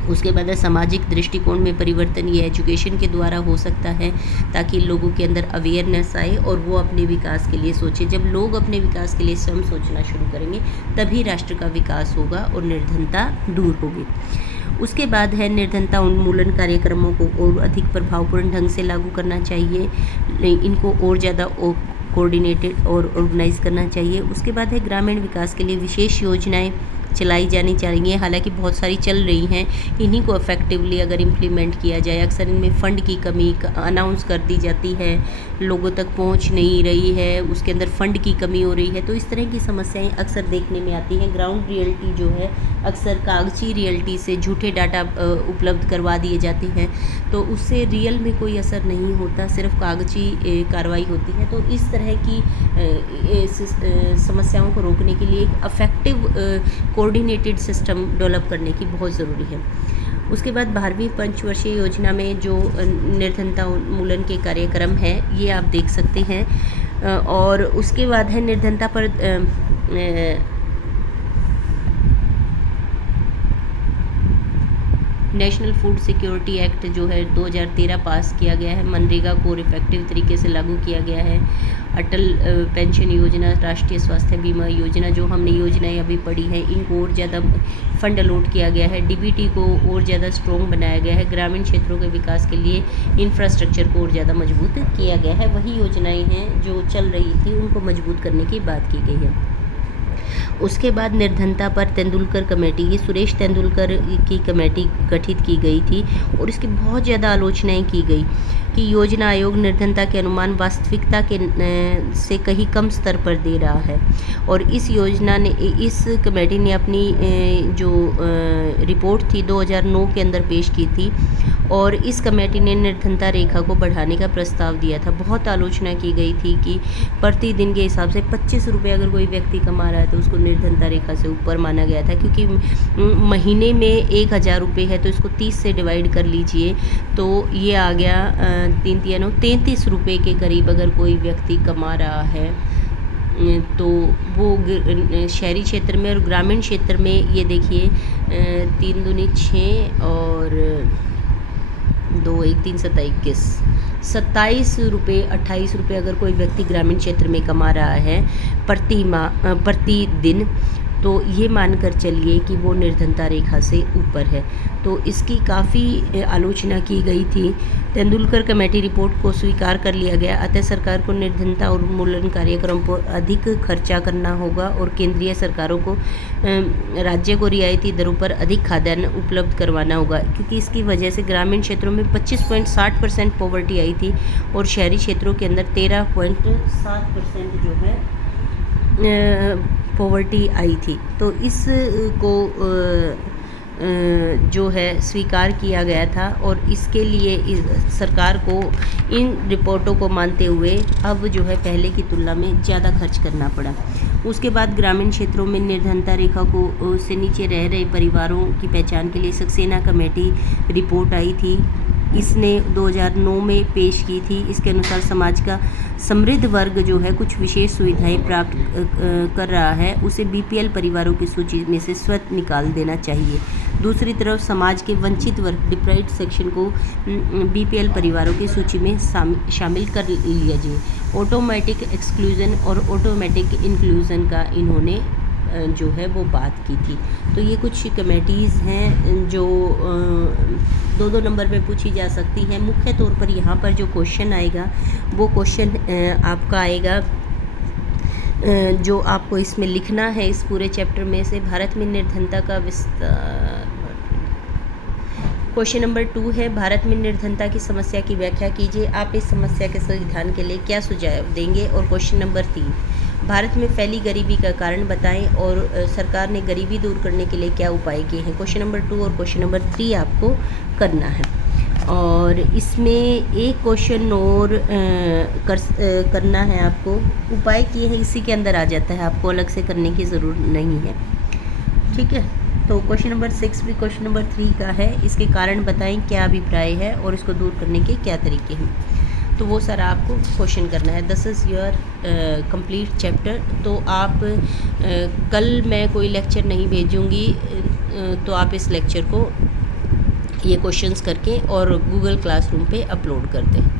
उसके बाद है सामाजिक दृष्टिकोण में परिवर्तन। ये एजुकेशन के द्वारा हो सकता है ताकि लोगों के अंदर अवेयरनेस आए और वो अपने विकास के लिए सोचे। जब लोग अपने विकास के लिए स्वयं सोचना शुरू करेंगे तभी राष्ट्र का विकास होगा और निर्धनता दूर होगी। उसके बाद है निर्धनता उन्मूलन कार्यक्रमों को और अधिक प्रभावपूर्ण ढंग से लागू करना चाहिए, इनको और ज़्यादा कोऑर्डिनेटेड और ऑर्गेनाइज करना चाहिए। उसके बाद है ग्रामीण विकास के लिए विशेष योजनाएं चलाई जानी चाहिए, हालांकि बहुत सारी चल रही हैं, इन्हीं को इफेक्टिवली अगर इम्प्लीमेंट किया जाए। अक्सर इनमें फ़ंड की कमी अनाउंस कर दी जाती है, लोगों तक पहुंच नहीं रही है, उसके अंदर फ़ंड की कमी हो रही है, तो इस तरह की समस्याएं अक्सर देखने में आती हैं। ग्राउंड रियलिटी जो है अक्सर कागजी रियलिटी से झूठे डाटा उपलब्ध करवा दिए जाते हैं, तो उससे रियल में कोई असर नहीं होता, सिर्फ कागजी कार्रवाई होती है। तो इस तरह की समस्याओं को रोकने के लिए एक अफेक्टिव कोऑर्डिनेटेड सिस्टम डेवलप करने की बहुत ज़रूरी है। उसके बाद 12वीं पंचवर्षीय योजना में जो निर्धनता उन्मूलन के कार्यक्रम है ये आप देख सकते हैं। और उसके बाद है निर्धनता पर नेशनल फूड सिक्योरिटी एक्ट जो है 2013 पास किया गया है। मनरेगा को इफेक्टिव तरीके से लागू किया गया है। अटल पेंशन योजना, राष्ट्रीय स्वास्थ्य बीमा योजना, जो हमने योजनाएं अभी पढ़ी हैं, इनको और ज़्यादा फंड अलॉट किया गया है। डीबीटी को और ज़्यादा स्ट्रॉन्ग बनाया गया है। ग्रामीण क्षेत्रों के विकास के लिए इंफ्रास्ट्रक्चर को और ज़्यादा मजबूत किया गया है। वही योजनाएँ हैं जो चल रही थी, उनको मजबूत करने की बात की गई है। उसके बाद निर्धनता पर तेंदुलकर कमेटी, ये सुरेश तेंदुलकर की कमेटी गठित की गई थी और इसकी बहुत ज़्यादा आलोचनाएं की गई कि योजना आयोग निर्धनता के अनुमान वास्तविकता के से कहीं कम स्तर पर दे रहा है। और इस कमेटी ने अपनी जो रिपोर्ट थी 2009 के अंदर पेश की थी और इस कमेटी ने निर्धनता रेखा को बढ़ाने का प्रस्ताव दिया था। बहुत आलोचना की गई थी कि प्रतिदिन के हिसाब से 25 रुपये अगर कोई व्यक्ति कमा रहा है तो उसको निर्धनता रेखा से ऊपर माना गया था, क्योंकि महीने में 1000 रुपये है तो इसको 30 से डिवाइड कर लीजिए तो ये आ गया 33 रुपये के करीब अगर कोई व्यक्ति कमा रहा है तो वो शहरी क्षेत्र में। और ग्रामीण क्षेत्र में ये देखिए 3 दूनी 6 और 2 1 3 7 21 27 रुपये 28 रुपये अगर कोई व्यक्ति ग्रामीण क्षेत्र में कमा रहा है प्रतिदिन, तो ये मानकर चलिए कि वो निर्धनता रेखा से ऊपर है। तो इसकी काफ़ी आलोचना की गई थी। तेंदुलकर कमेटी रिपोर्ट को स्वीकार कर लिया गया। अतः सरकार को निर्धनता उन्मूलन कार्यक्रम पर अधिक खर्चा करना होगा और केंद्रीय सरकारों को राज्य को रियायती दरों पर अधिक खाद्यान्न उपलब्ध करवाना होगा, क्योंकि इसकी वजह से ग्रामीण क्षेत्रों में 25.60% पॉवर्टी आई थी और शहरी क्षेत्रों के अंदर 13.7% जो है पॉवर्टी आई थी। तो इसको जो है स्वीकार किया गया था और इसके लिए सरकार को इन रिपोर्टों को मानते हुए अब जो है पहले की तुलना में ज़्यादा खर्च करना पड़ा। उसके बाद ग्रामीण क्षेत्रों में निर्धनता रेखा को से नीचे रह रहे परिवारों की पहचान के लिए सक्सेना कमेटी रिपोर्ट आई थी। इसने 2009 में पेश की थी। इसके अनुसार समाज का समृद्ध वर्ग जो है कुछ विशेष सुविधाएं प्राप्त कर रहा है, उसे बीपीएल परिवारों की सूची में से स्वतः निकाल देना चाहिए। दूसरी तरफ समाज के वंचित वर्ग डिप्राइव्ड सेक्शन को बीपीएल परिवारों की सूची में शामिल कर लिया जाए। ऑटोमेटिक एक्सक्लूजन और ऑटोमेटिक इंक्लूजन का इन्होंने जो है वो बात की थी। तो ये कुछ कमेटीज़ हैं जो 2-2 नंबर पे पूछी जा सकती हैं। मुख्य तौर पर यहाँ पर जो क्वेश्चन आएगा वो क्वेश्चन आपका आएगा जो आपको इसमें लिखना है इस पूरे चैप्टर में से, भारत में निर्धनता का विस्तार। क्वेश्चन नंबर 2 है, भारत में निर्धनता की समस्या की व्याख्या कीजिए। आप इस समस्या के समाधान के लिए क्या सुझाव देंगे। और क्वेश्चन नंबर 3, भारत में फैली गरीबी का कारण बताएं और सरकार ने गरीबी दूर करने के लिए क्या उपाय किए हैं। क्वेश्चन नंबर 2 और क्वेश्चन नंबर 3 आपको करना है। और इसमें एक क्वेश्चन और करना है आपको, उपाय किए हैं इसी के अंदर आ जाता है, आपको अलग से करने की ज़रूरत नहीं है। ठीक है, तो क्वेश्चन नंबर 6 भी क्वेश्चन नंबर 3 का है। इसके कारण बताएं, क्या अभिप्राय है और इसको दूर करने के क्या तरीके हैं। तो वो सारा आपको क्वेश्चन करना है। This is your complete chapter. तो आप कल मैं कोई लेक्चर नहीं भेजूँगी, तो आप इस लेक्चर को ये क्वेश्चंस करके और गूगल क्लासरूम पे अपलोड कर दें।